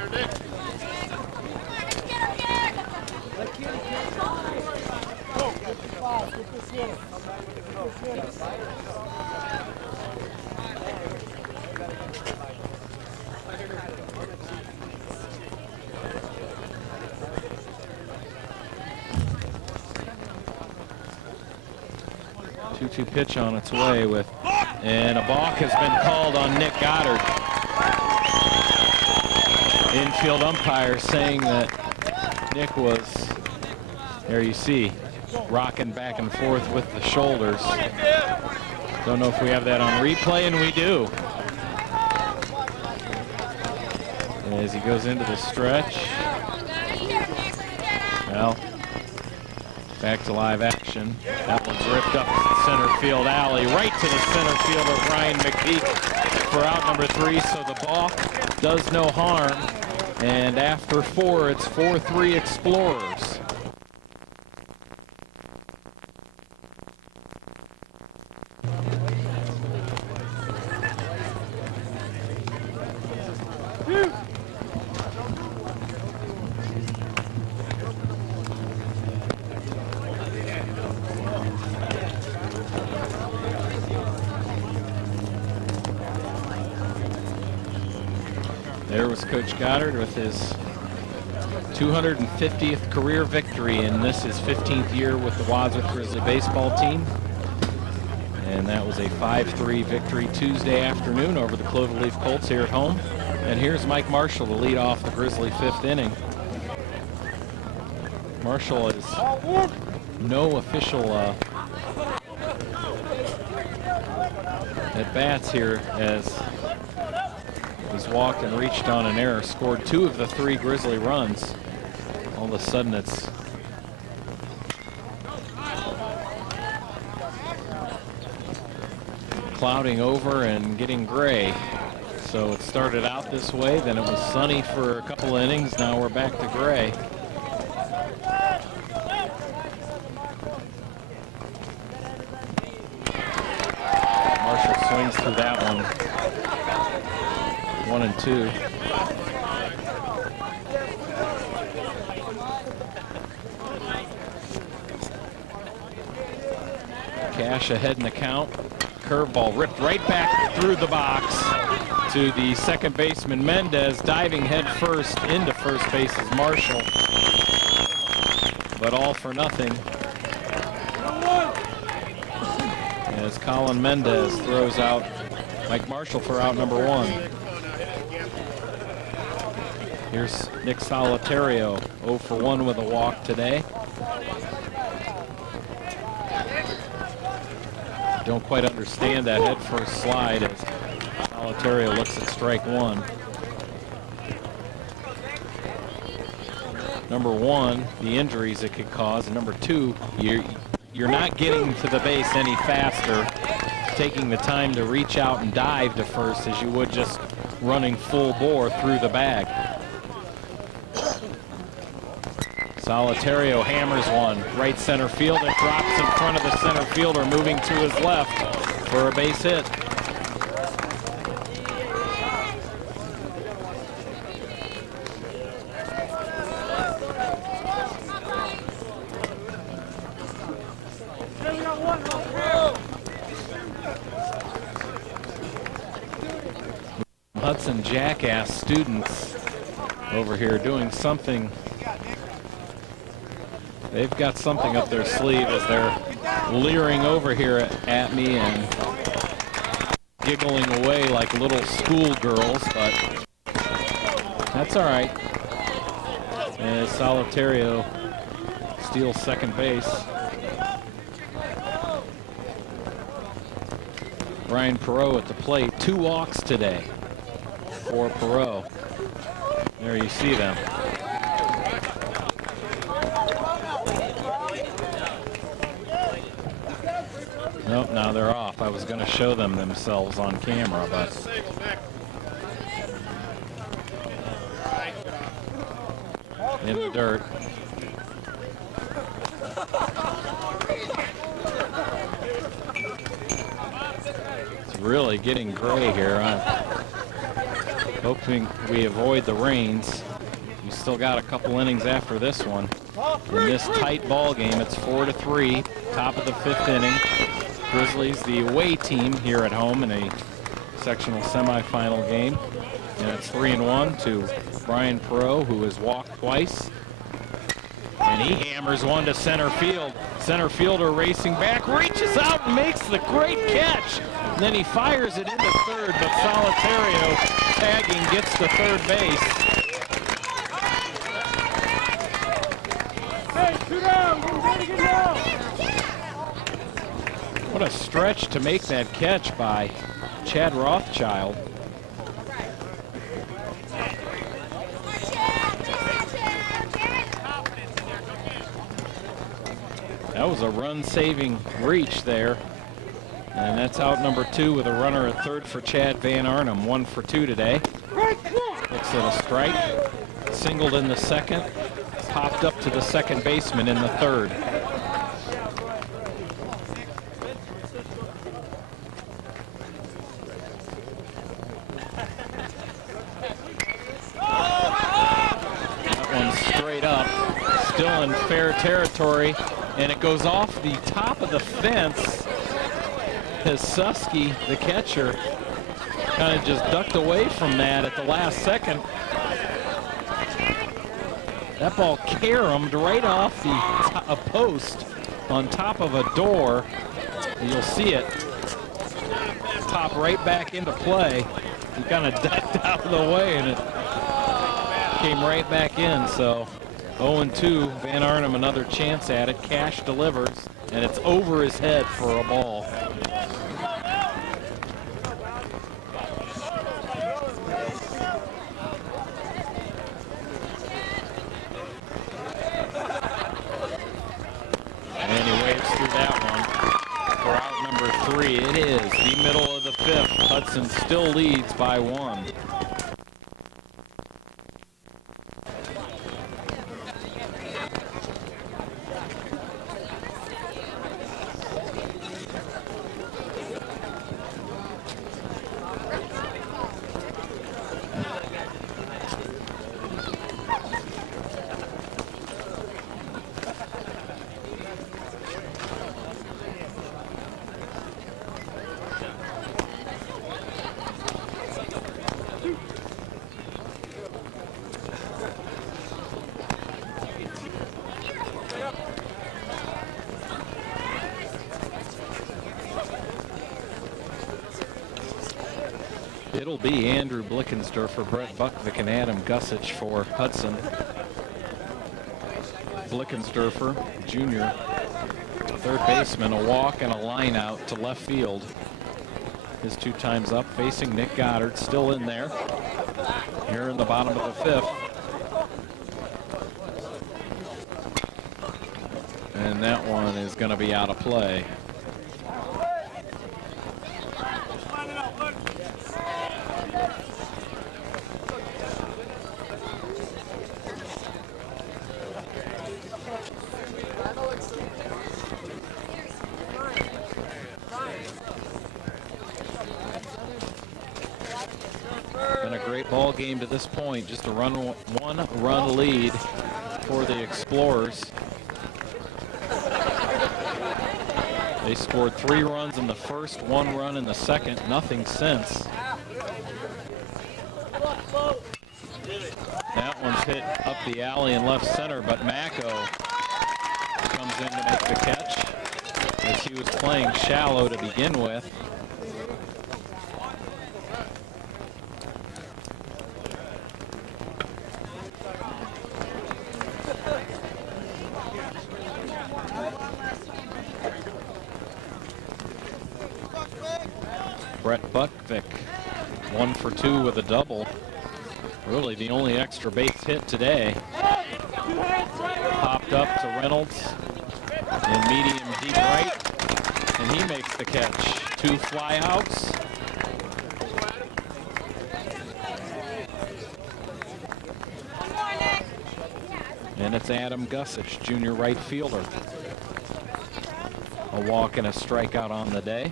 Two pitch on its way with, and a balk has been called on Nick Goddard. Infield umpire saying that Nick was, there you see, rocking back and forth with the shoulders. Don't know if we have that on replay, and we do. As he goes into the stretch. Well, back to live action. That one's ripped up center field alley, right to the center fielder, Ryan McPeak. for out number 3, so the balk does no harm. And after 4, it's 4-3 Explorers. There was Coach Goddard with his 250th career victory, and this is 15th year with the Wadsworth Grizzly baseball team. And that was a 5-3 victory Tuesday afternoon over the Cloverleaf Colts here at home. And here's Mike Marshall to lead off the Grizzly 5th inning. Marshall is no official at bats here, as he's walked and reached on an error, scored 2 of the 3 Grizzly runs. All of a sudden it's clouding over and getting gray. So it started out this way, then it was sunny for a couple innings, now we're back to gray. Marshall swings through that one. 1-2. Cash ahead in the count. Curveball ripped right back through the box to the second baseman Mendez, diving head first into first base is Marshall. But all for nothing, as Colin Mendez throws out Mike Marshall for out number 1. Here's Nick Solitario, 0 for 1 with a walk today. Don't quite understand that head first slide as Solitario looks at strike 1. Number 1, the injuries it could cause, and number 2, you're not getting to the base any faster, taking the time to reach out and dive to first as you would just running full bore through the bag. Solitario hammers one, right center field. It drops in front of the center fielder, moving to his left for a base hit. Hudson Jackass students over here doing something. They've got something up their sleeve as they're leering over here at me and giggling away like little schoolgirls, but that's all right. As Solitario steals second base. Brian Perot at the plate. 2 walks today for Perot. There you see them. Nope, now they're off. I was going to show them themselves on camera, but in the dirt. It's really getting gray here. I'm hoping we avoid the rains. We still got a couple innings after this one. In this tight ball game, it's 4-3, top of the 5th inning. Grizzlies, the away team here at home in a sectional semifinal game. And it's 3-1 to Brian Perot, who has walked twice. And he hammers one to center field. Center fielder racing back, reaches out and makes the great catch. And then he fires it into third, but Solitario tagging gets to third base. Hey, 2 down. Get ready to get down. What a stretch to make that catch by Chad Rothschild. That was a run-saving reach there. And that's out number 2 with a runner at third for Chad Van Arnhem. 1 for 2 today. Looks at a strike. Singled in the second. Popped up to the second baseman in the third. That one's straight up. Still in fair territory. And it goes off the top of the fence as Susky, the catcher, kind of just ducked away from that at the last second. That ball caromed right off a post on top of a door. You'll see it pop right back into play. He kind of ducked out of the way and it came right back in. So 0-2, Van Arnhem another chance at it. Cash delivers, and it's over his head for a ball. And he waves through that one for out number 3. It is the middle of the 5th. Hudson still leads by 1. It'll be Andrew Blickensderfer, Brett Buckvick, and Adam Gussich for Hudson. Blickensderfer, junior, third baseman, a walk and a line out to left field. His 2 times up, facing Nick Goddard, still in there. Here in the bottom of the 5th. And that one is going to be out of play. Ball game to this point, just a one-run lead for the Explorers. They scored 3 runs in the first, 1 run in the second, nothing since. That one's hit up the alley in left center, but Mako comes in to make the catch as he was playing shallow to begin with. Brett Buckvick, 1 for 2 with a double. Really the only extra base hit today. Popped up to Reynolds in medium deep right, and he makes the catch. 2 flyouts. And it's Adam Gussich, junior right fielder. A walk and a strikeout on the day.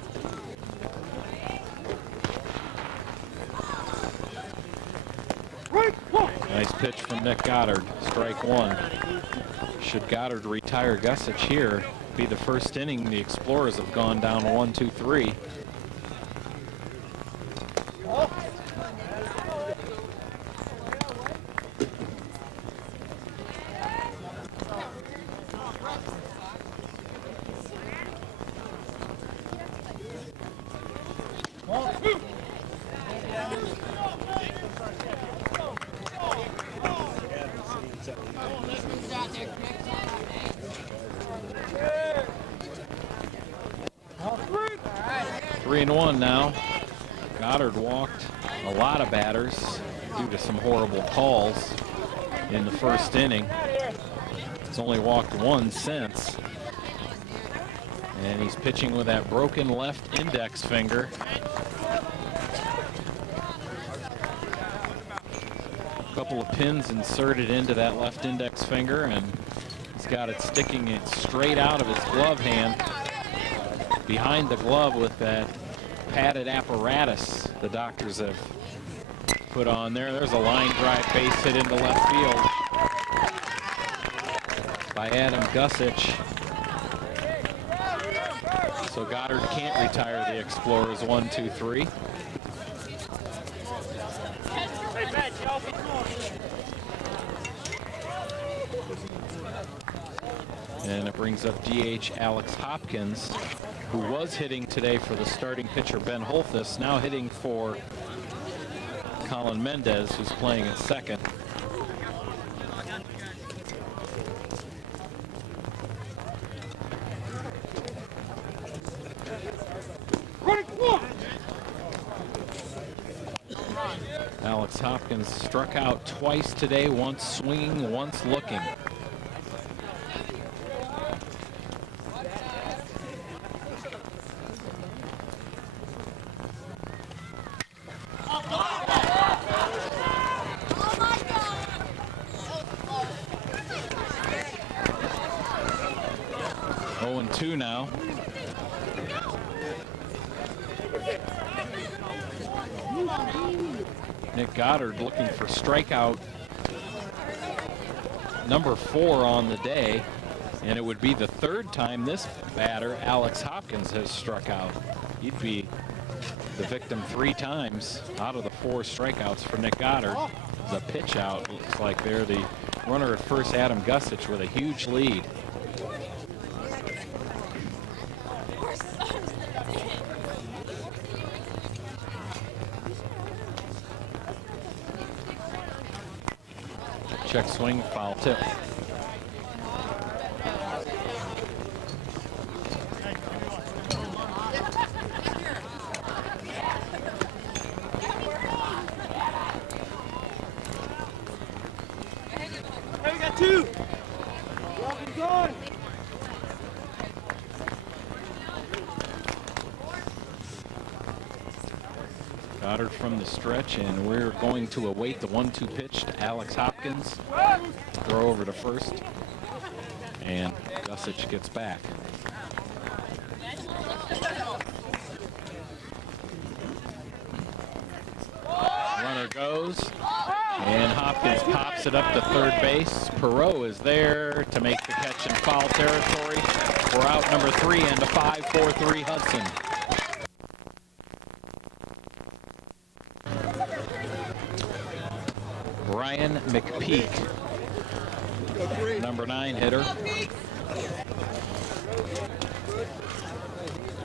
Nice pitch from Nick Goddard, strike 1. Should Goddard retire Gussich here, be the first inning the Explorers have gone down 1-2-3. Three and 1 now. Goddard walked a lot of batters due to some horrible calls in the first inning. He's only walked 1 since. And he's pitching with that broken left index finger. A couple of pins inserted into that left index finger, and he's got it sticking it straight out of his glove hand behind the glove with that padded apparatus the doctors have put on there. There's a line drive base hit into left field by Adam Gussich. So Goddard can't retire the Explorers. 1, 2, 3. And it brings up DH Alex Hopkins, who was hitting today for the starting pitcher Ben Holthus, now hitting for Colin Mendez, who's playing at second. Alex Hopkins struck out twice today, once swinging, once looking. Now. Nick Goddard looking for strikeout number 4 on the day, and it would be the 3rd time this batter, Alex Hopkins, has struck out. He'd be the victim 3 times out of the 4 strikeouts for Nick Goddard. The pitch out looks like they're the runner at first, Adam Gussich, with a huge lead. Check swing, foul tip. Hey, we got 2. Going. Goddard from the stretch, and we're going to await the 1-2 pitch to Alex Hopkins. Throw over to first, and Gussich gets back. Runner goes, and Hopkins pops it up to third base. Perot is there to make the catch in foul territory. We're out number 3 and a 5-4-3 Hudson. Brian McPeak, number 9 hitter.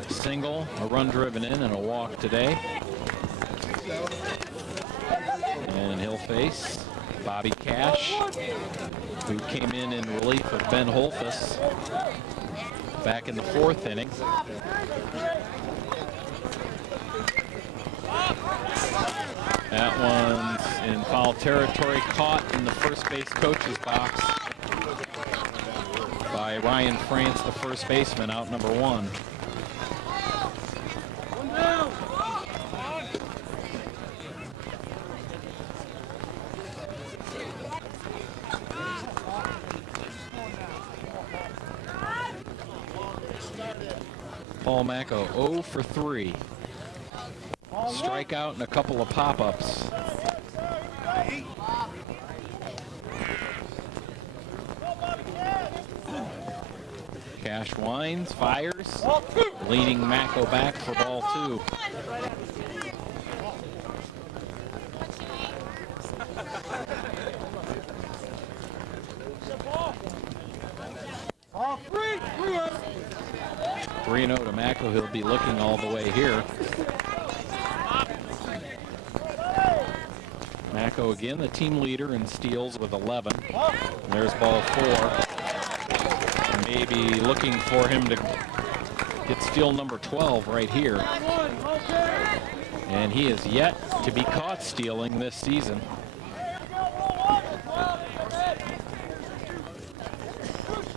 Single, a run driven in, and a walk today. And he'll face Bobby Cash, who came in relief of Ben Holthus back in the 4th inning. That one's in foul territory, caught in the first base coach's box by Ryan France, the first baseman, out number 1. Paul Macco 0 for 3. Strikeout and a couple of pop-ups. Cash winds, fires, leaning Macco back for ball 2. Reno to Macco. He'll be looking all the way here. Macco again, the team leader in steals with 11. And there's ball 4. And maybe looking for him to get steal number 12 right here. And he is yet to be caught stealing this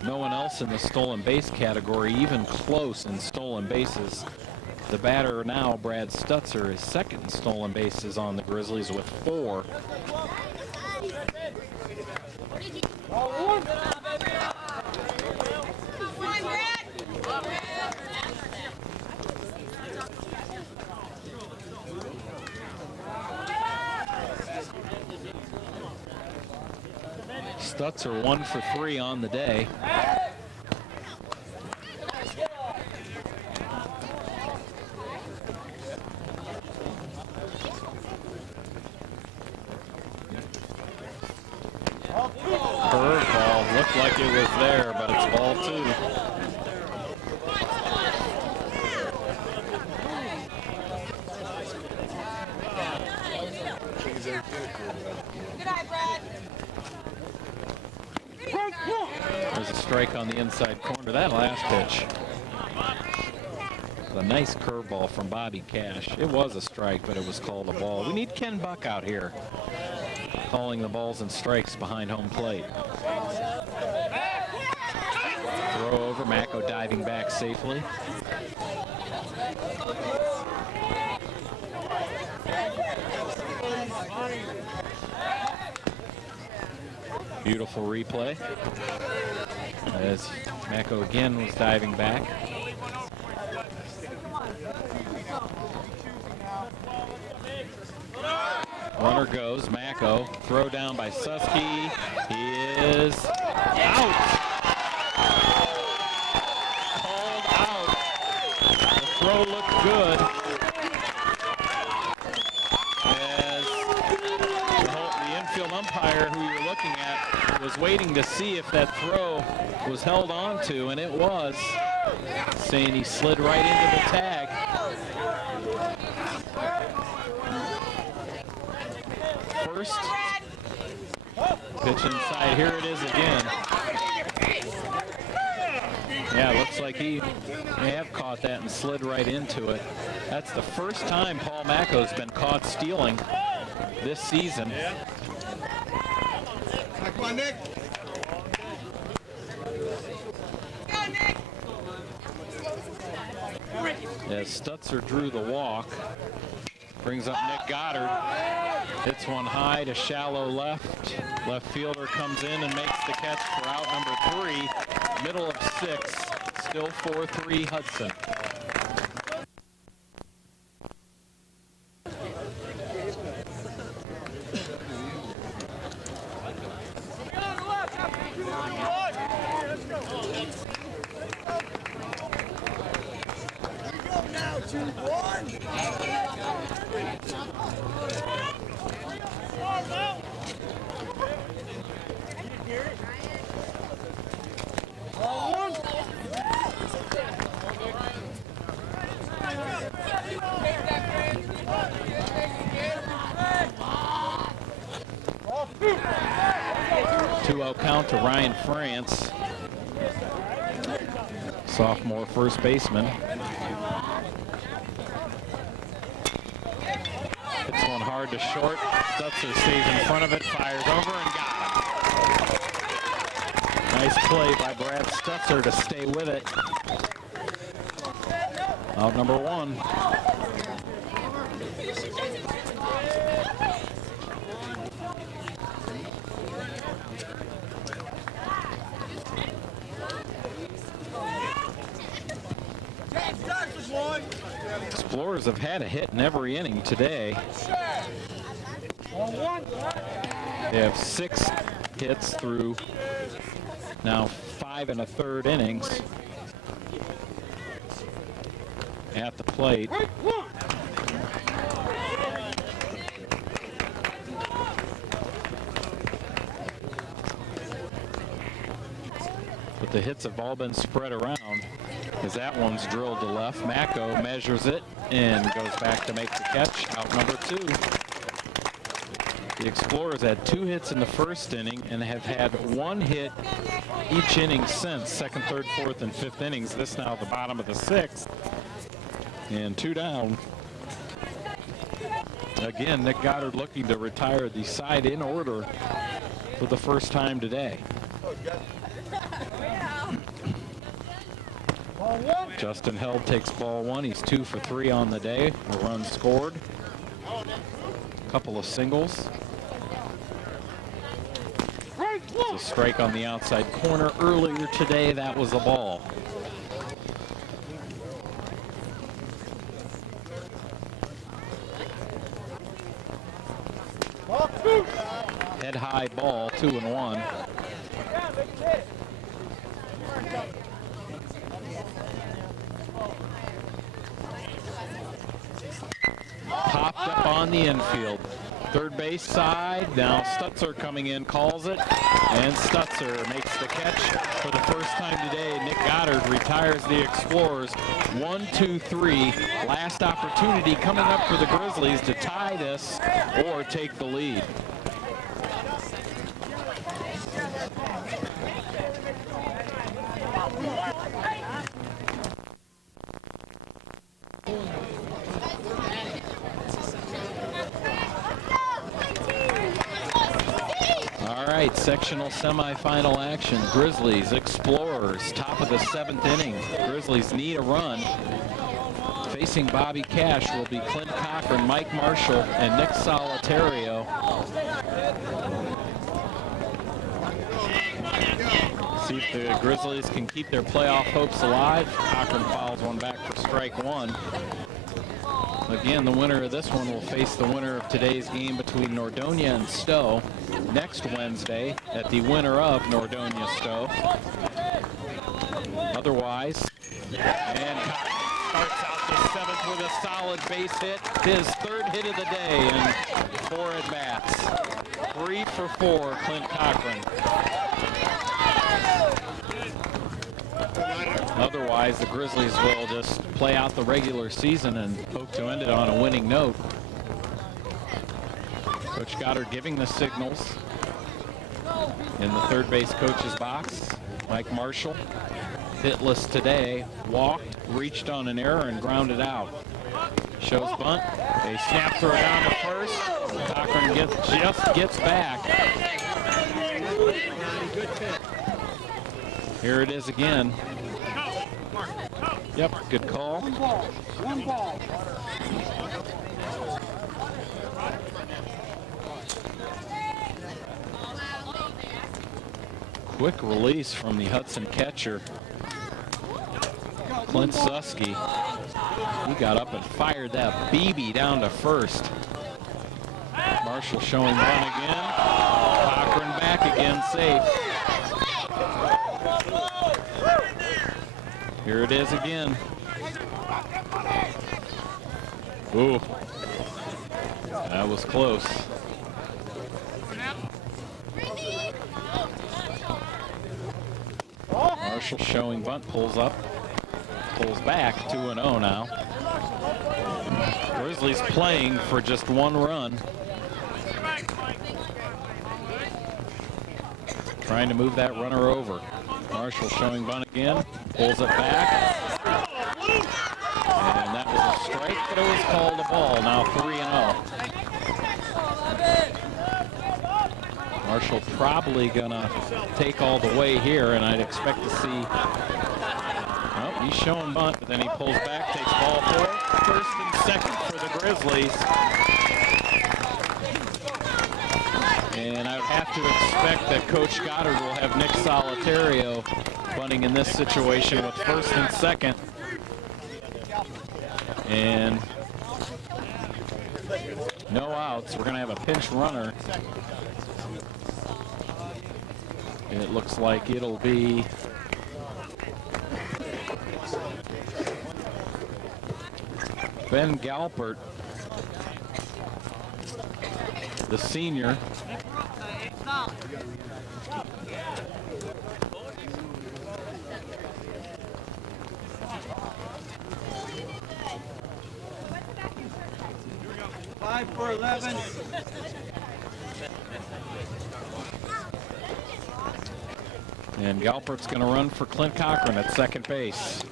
No one else in the stolen base category even close in stolen bases. The batter now, Brad Stutzer, is second in stolen bases on the Grizzlies with 4. Stutzer 1 for 3 on the day. Curveball looked like it was there, but it's ball 2. Good eye, Brad. There's a strike on the inside corner. That last pitch. A nice curveball from Bobby Cash. It was a strike, but it was called a ball. We need Ken Buck out here calling the balls and strikes behind home plate. Throw over, Macko diving back safely. Beautiful replay as Macko again was diving back. Runner goes, Macko, throw down by Susky. He is out. Called out. The throw looked good. As the infield umpire who you're looking at was waiting to see if that throw was held onto, and it was, saying he slid right into the tag. First pitch inside. Here it is again. Yeah, looks like he may have caught that and slid right into it. That's the first time Paul Macko's been caught stealing this season. Come on, Nick. As Stutzer drew the walk, brings up Nick Goddard. Hits one high to shallow left. Left fielder comes in and makes the catch for out number 3. Middle of 6. Still 4-3 Hudson. Count to Ryan France, sophomore first baseman. Hits one hard to short. Stutzer stays in front of it, fires over, and got him. Nice play by Brad Stutzer to stay with it. Out number 1. Explorers have had a hit in every inning today. They have 6 hits through now 5 1/3 innings at the plate. But the hits have all been spread around, as that one's drilled to left. Macko measures it and goes back to make the catch. Out number 2. The Explorers had 2 hits in the first inning and have had 1 hit each inning since. 2nd, 3rd, 4th, and 5th innings. This now the bottom of the 6th. And 2 down. Again, Nick Goddard looking to retire the side in order for the first time today. Justin Held takes ball one. He's 2 for 3 on the day. A run scored. A couple of singles. It's a strike on the outside corner earlier today. That was a ball. Head high ball, 2-1. Popped up on the infield. Third base side. Now Stutzer coming in, calls it. And Stutzer makes the catch for the first time today. Nick Goddard retires the Explorers. 1-2-3. Last opportunity coming up for the Grizzlies to tie this or take the lead. Sectional semifinal action. Grizzlies, Explorers, top of the 7th inning. Grizzlies need a run. Facing Bobby Cash will be Clint Cochran, Mike Marshall, and Nick Solitario. See if the Grizzlies can keep their playoff hopes alive. Cochran fouls one back for strike one. Again, the winner of this one will face the winner of today's game between Nordonia and Stowe next Wednesday at the winner of Nordonia-Stowe. Otherwise, and starts out the 7th with a solid base hit. His 3rd hit of the day and 4 at-bats. 3 for 4, Clint Cochran. Otherwise, the Grizzlies will just play out the regular season and hope to end it on a winning note. Coach Goddard giving the signals in the third base coach's box. Mike Marshall, hitless today, walked, reached on an error, and grounded out. Shows bunt. They snap throw down to first. Cochran just gets back. Here it is again. Yep, good call. One ball. Quick release from the Hudson catcher, Clint Susky. He got up and fired that BB down to first. Marshall showing run again. Cochran back again, safe. Here it is again. Ooh, that was close. Marshall showing bunt, pulls up, pulls back, 2-0 now. Grizzlies playing for just 1 run. Trying to move that runner over. Marshall showing bunt again, pulls it back. And that was a strike, but it was called a ball. Now 3-0. Marshall probably gonna take all the way here, and I'd expect to see. Oh, he's showing bunt, but then he pulls back, takes ball 4. First and second for the Grizzlies. And I would have to expect that Coach Goddard will have Nick Solitario bunting in this situation with first and second. And no outs. We're going to have a pinch runner. And it looks like it'll be Ben Galpert, the senior. Five for 11. And Galpert's going to run for Clint Cochran at second base.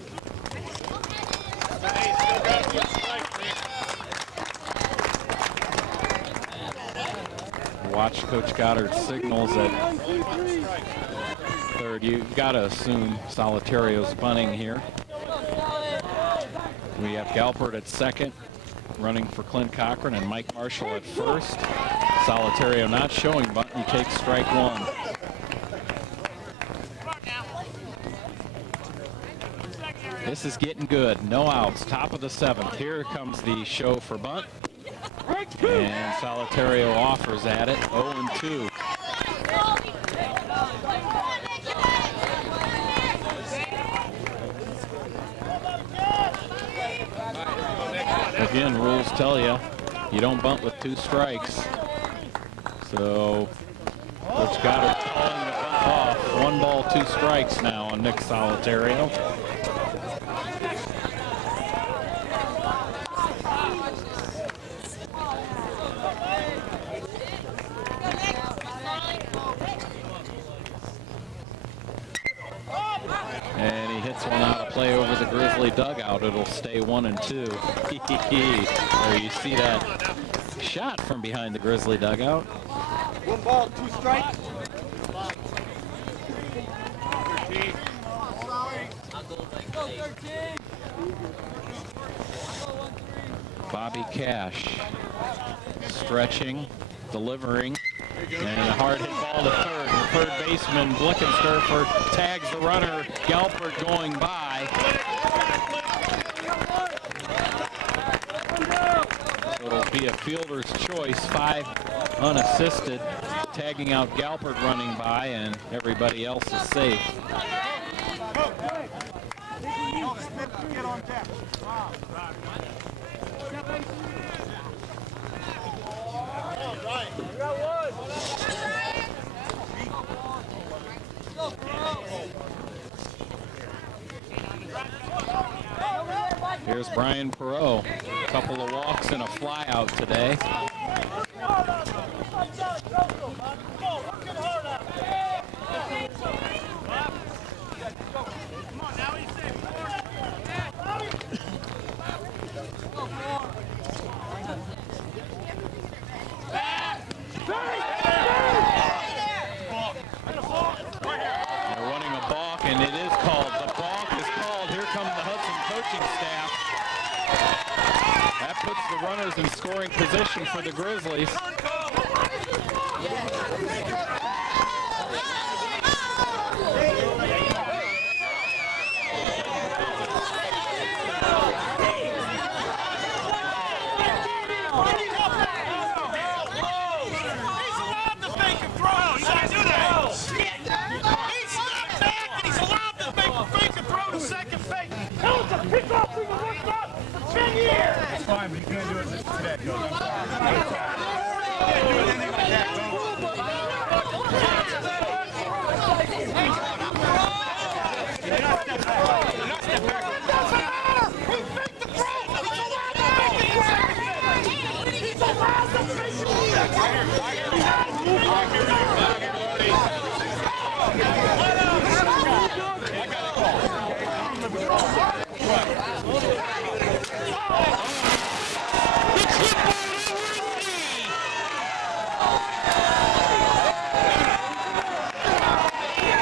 Watch Coach Goddard's signals at third. You've got to assume Solitario's bunting here. We have Galpert at second, running for Clint Cochran, and Mike Marshall at first. Solitario not showing bunt. He takes strike one. This is getting good. No outs. Top of the seventh. Here comes the show for bunt. And Solitario offers at it. 0-2. Again, rules tell you don't bunt with 2 strikes. So Coach Goddard calling the bunt off. 1 ball, 2 strikes now on Nick Solitario. And he hits one out of play over the Grizzly dugout. It'll stay 1-2. There you see that shot from behind the Grizzly dugout. 1 ball, 2 strikes. Bobby Cash stretching, delivering, and a hard hit ball to third. The third baseman Blickensdorfer tags the runner. Galpert going by. So it'll be a fielder's choice. 5 unassisted, tagging out Galpert running by, and everybody else is safe. Get on deck. Here's Brian Perot. A couple of walks and a fly out today. They're running a balk, and it is called. The balk is called. Here comes the Hudson coaching staff. That puts the runners in scoring position for the Grizzlies. It's fine, but you can't do it today. You can't do anything like that.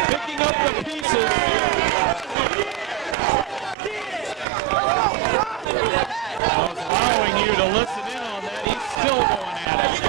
Picking up the pieces. I was allowing you to listen in on that. He's still going at it.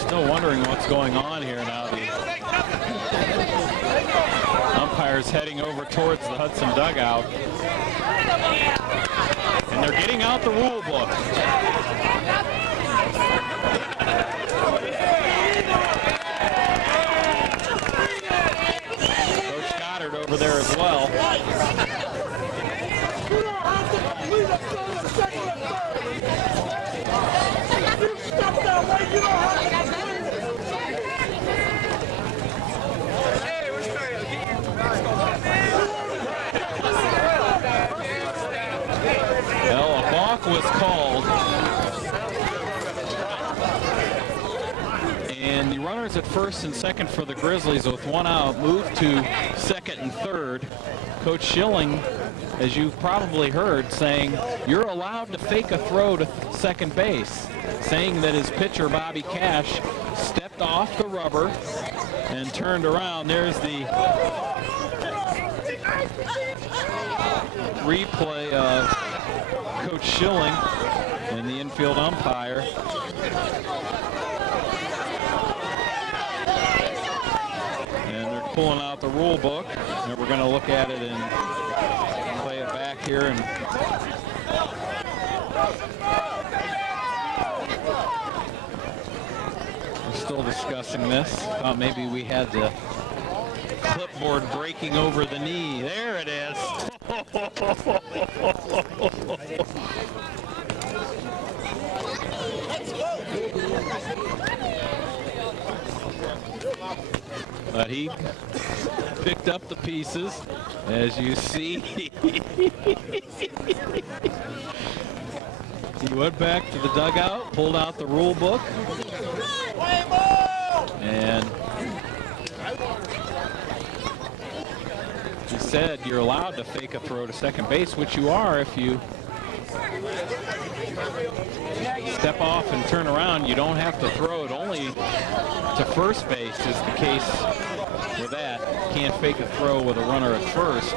Still wondering what's going on here now. The umpire's heading over towards the Hudson dugout. And they're getting out the rule book. Coach Goddard over there as well. Well, a balk was called. And the runners at first and second for the Grizzlies with one out moved to second and third. Coach Schilling, as you've probably heard, saying you're allowed to fake a throw to second base, saying that his pitcher, Bobby Cash, stepped off the rubber and turned around. There's the replay of Coach Schilling and the infield umpire. And they're pulling out the rule book, and we're going to look at it and play it back here. And we're still discussing this. Thought maybe we had the clipboard breaking over the knee. There it is. But he picked up the pieces, as you see. He went back to the dugout, pulled out the rule book, and he said you're allowed to fake a throw to second base, which you are if you step off and turn around. You don't have to throw it. Only to first base is the case with that. Can't fake a throw with a runner at first.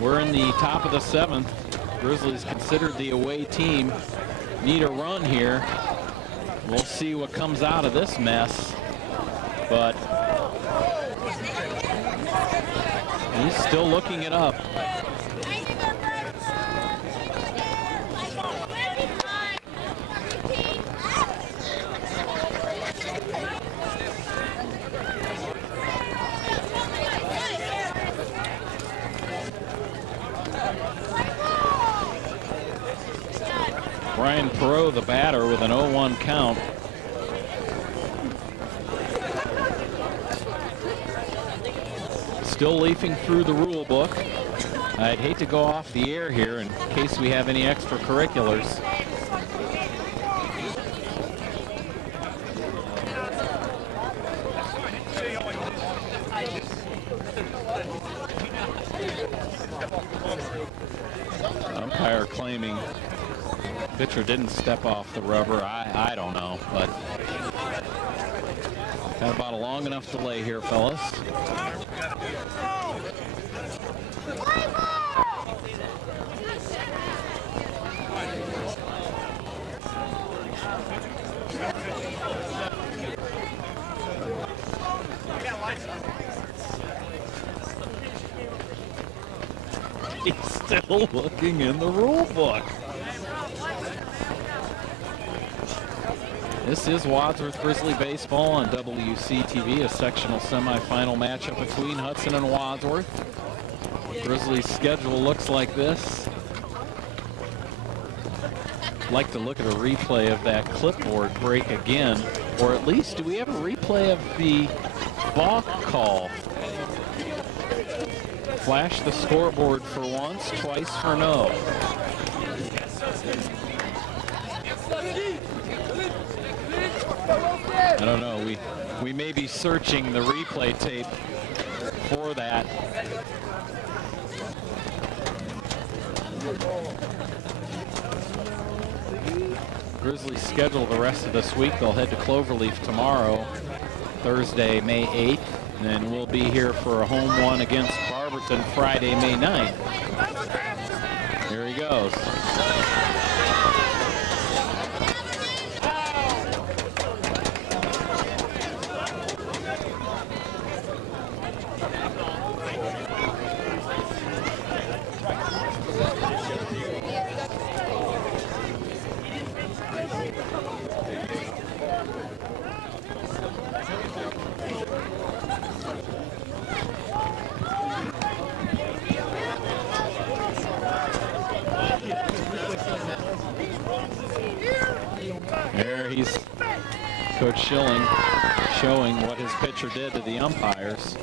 We're in the top of the seventh. Grizzlies considered the away team. Need a run here. We'll see what comes out of this mess. But he's still looking it up. Brian Perot, the batter, with an 0-1 count. Still leafing through the rule book. I'd hate to go off the air here in case we have any extracurriculars. Umpire claiming pitcher didn't step off the rubber. I don't know, but got about a long enough delay here, fellas. He's still looking in the rule book. This is Wadsworth Grizzly Baseball on WCTV, a sectional semifinal matchup between Hudson and Wadsworth. Grizzlies' schedule looks like this. I'd like to look at a replay of that clipboard break again, or at least do we have a replay of the balk call? Flash the scoreboard for once, twice for no. I don't know, we may be searching the replay tape for that. Grizzlies schedule the rest of this week. They'll head to Cloverleaf tomorrow, Thursday, May 8th. And then we'll be here for a home one against Barberton Friday, May 9th. Here he goes. Coach Schilling showing what his pitcher did to the umpires.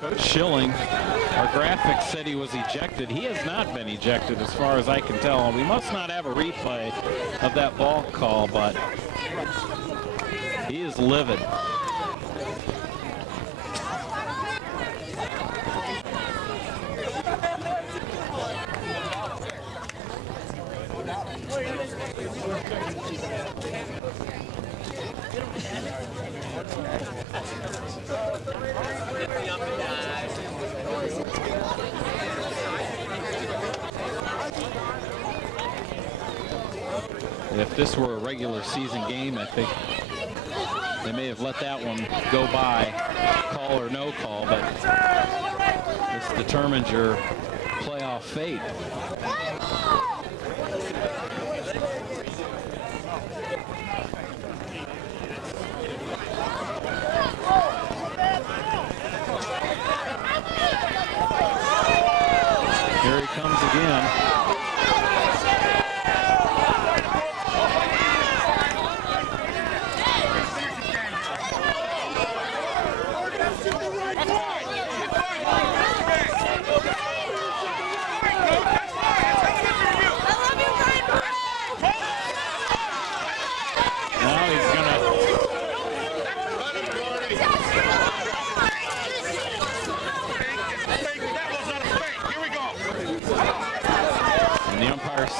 Coach Schilling, our graphics said he was ejected. He has not been ejected as far as I can tell. We must not have a replay of that balk call, but he is livid. If this were a regular season game, I think they may have let that one go by, call or no call, but this determines your playoff fate. Here he comes again.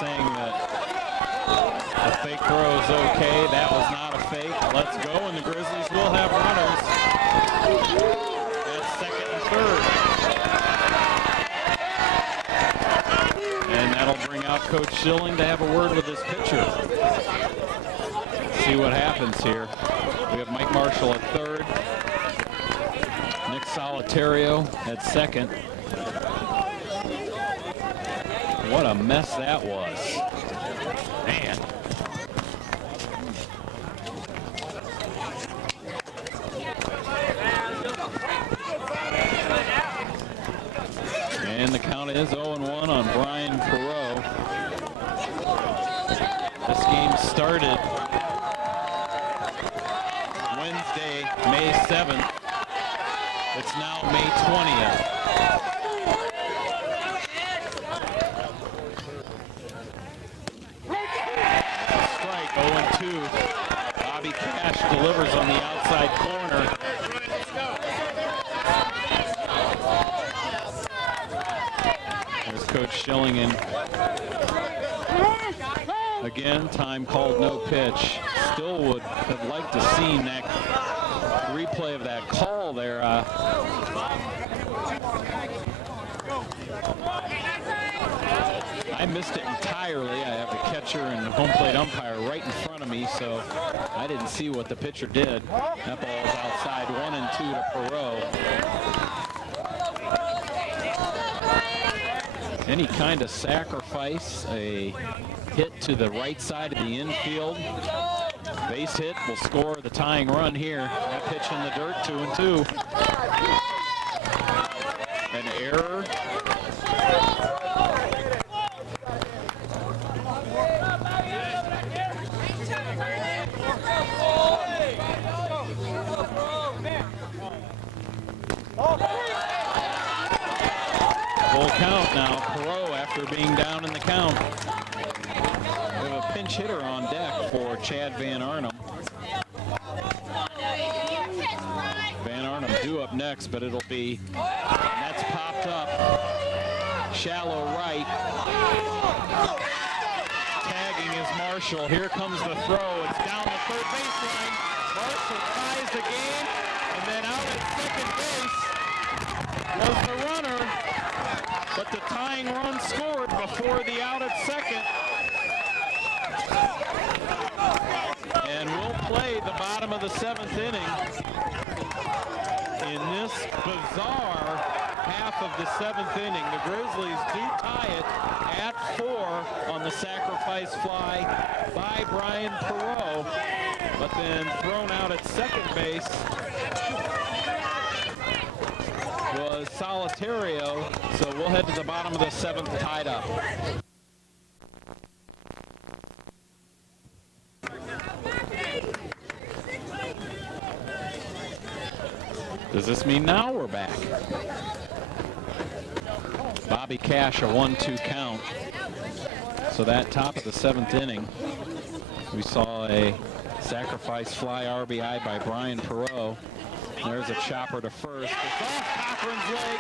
Saying that the fake throw is okay. That was not a fake. Let's go, and the Grizzlies will have runners at second and third. And that'll bring out Coach Schilling to have a word with his pitcher. See what happens here. We have Mike Marshall at third, Nick Solitario at second. What a mess that was. Man. And the count is 0-1 on Brian Perot. This game started Wednesday, May 7th. It's now May 20th. Bobby Cash delivers on the outside corner. There's Coach Schilling in. Again, time called no pitch. Still would have liked to see that replay of that call there. I missed it entirely. I have the catcher and home plate umpire right in front of me, so I didn't see what the pitcher did. That ball is outside, 1-2 to Perot. Any kind of sacrifice, a hit to the right side of the infield. Base hit will score the tying run here. That pitch in the dirt, 2-2. An error. Full count now. Perot after being down in the count. We have a pinch hitter on deck for Chad Van Arnhem. Van Arnhem due up next, but it'll be, that's popped up. Shallow right. Tagging is Marshall. Here comes the throw. It's down the third baseline. Marshall ties the game, and then out at second base was the runner. But the tying run scored before the out at second. And we'll play the bottom of the seventh inning in this bizarre half of the seventh inning. The Grizzlies do tie it at 4 on the sacrifice fly by Brian Perot. but then thrown out at second base was Solitario, so we'll head to the bottom of the 7th tied up. Does this mean now we're back? Bobby Cash, a 1-2 count. So that top of the 7th inning, we saw a sacrifice fly RBI by Brian Perot. There's a chopper to first. It's off Cochran's leg.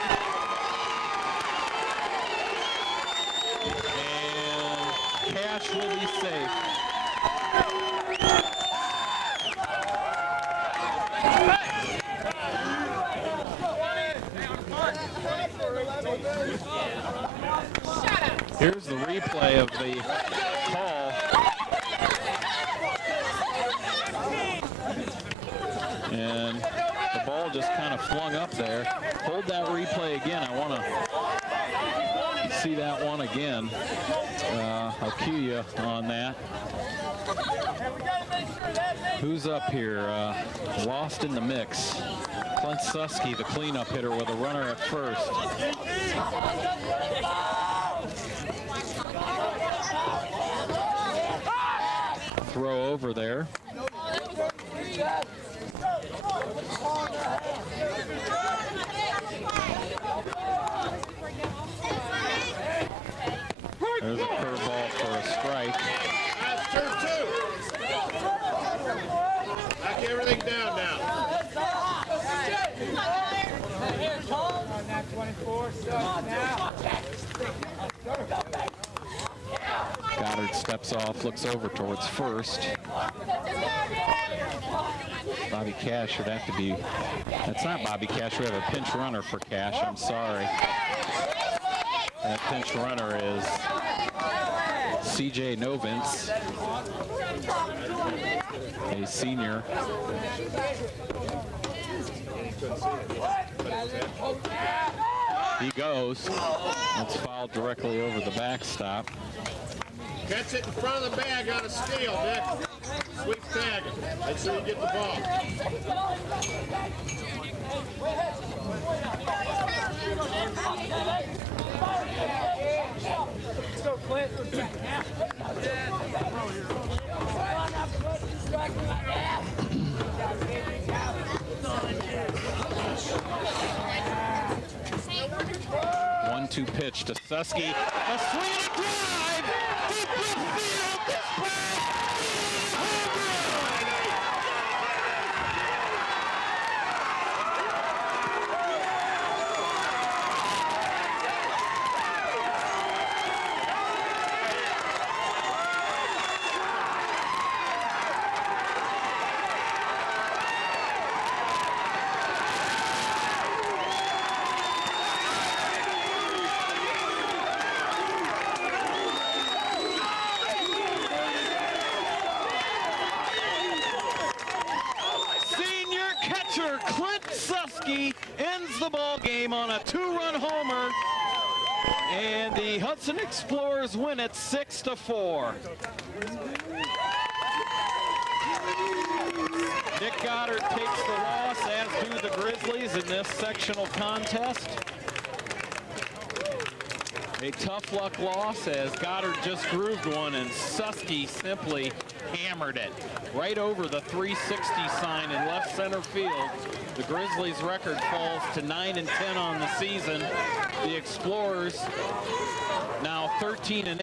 And Cash will be safe. Here's the replay of the call. And the ball just kind of flung up there. Hold that replay again. I want to see that one again. I'll cue you on that. Who's up here? Lost in the mix. Clint Susky, the cleanup hitter, with a runner at first. Throw over there. There's a curveball for a strike. That's turn 2. Knock everything down now. Goddard steps off, looks over towards first. Bobby Cash should have to be, that's not Bobby Cash, we have a pinch runner for Cash, I'm sorry. That pinch runner is CJ Novins, a senior. He goes. It's fouled directly over the backstop. Catch it in front of the bag on a steal, Nick. Sweep tag him. Make sure you get the ball. Let's go, Clint. 1-2 pitch to Susky. A swing and a drive. Deep left field. This ends the ball game on a 2-run homer, and the Hudson Explorers win it 6-4. Nick Goddard takes the loss, as do the Grizzlies in this sectional contest. A tough luck loss, as Goddard just grooved one and Susky simply hammered it right over the 360 sign in left center field. The Grizzlies' record falls to 9-10 on the season. The Explorers now 13-8,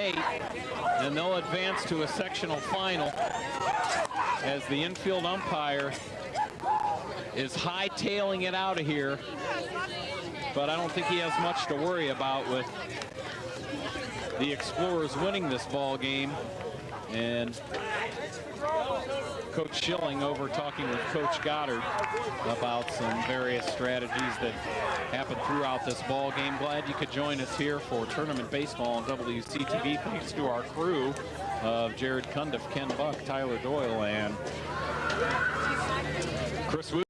and they'll advance to a sectional final as the infield umpire is hightailing it out of here. But I don't think he has much to worry about with the Explorers winning this ball game. And Coach Schilling over talking with Coach Goddard about some various strategies that happened throughout this ball game. Glad you could join us here for tournament baseball on WCTV. Thanks to our crew of Jared Cundiff, Ken Buck, Tyler Doyle, and Chris Wood.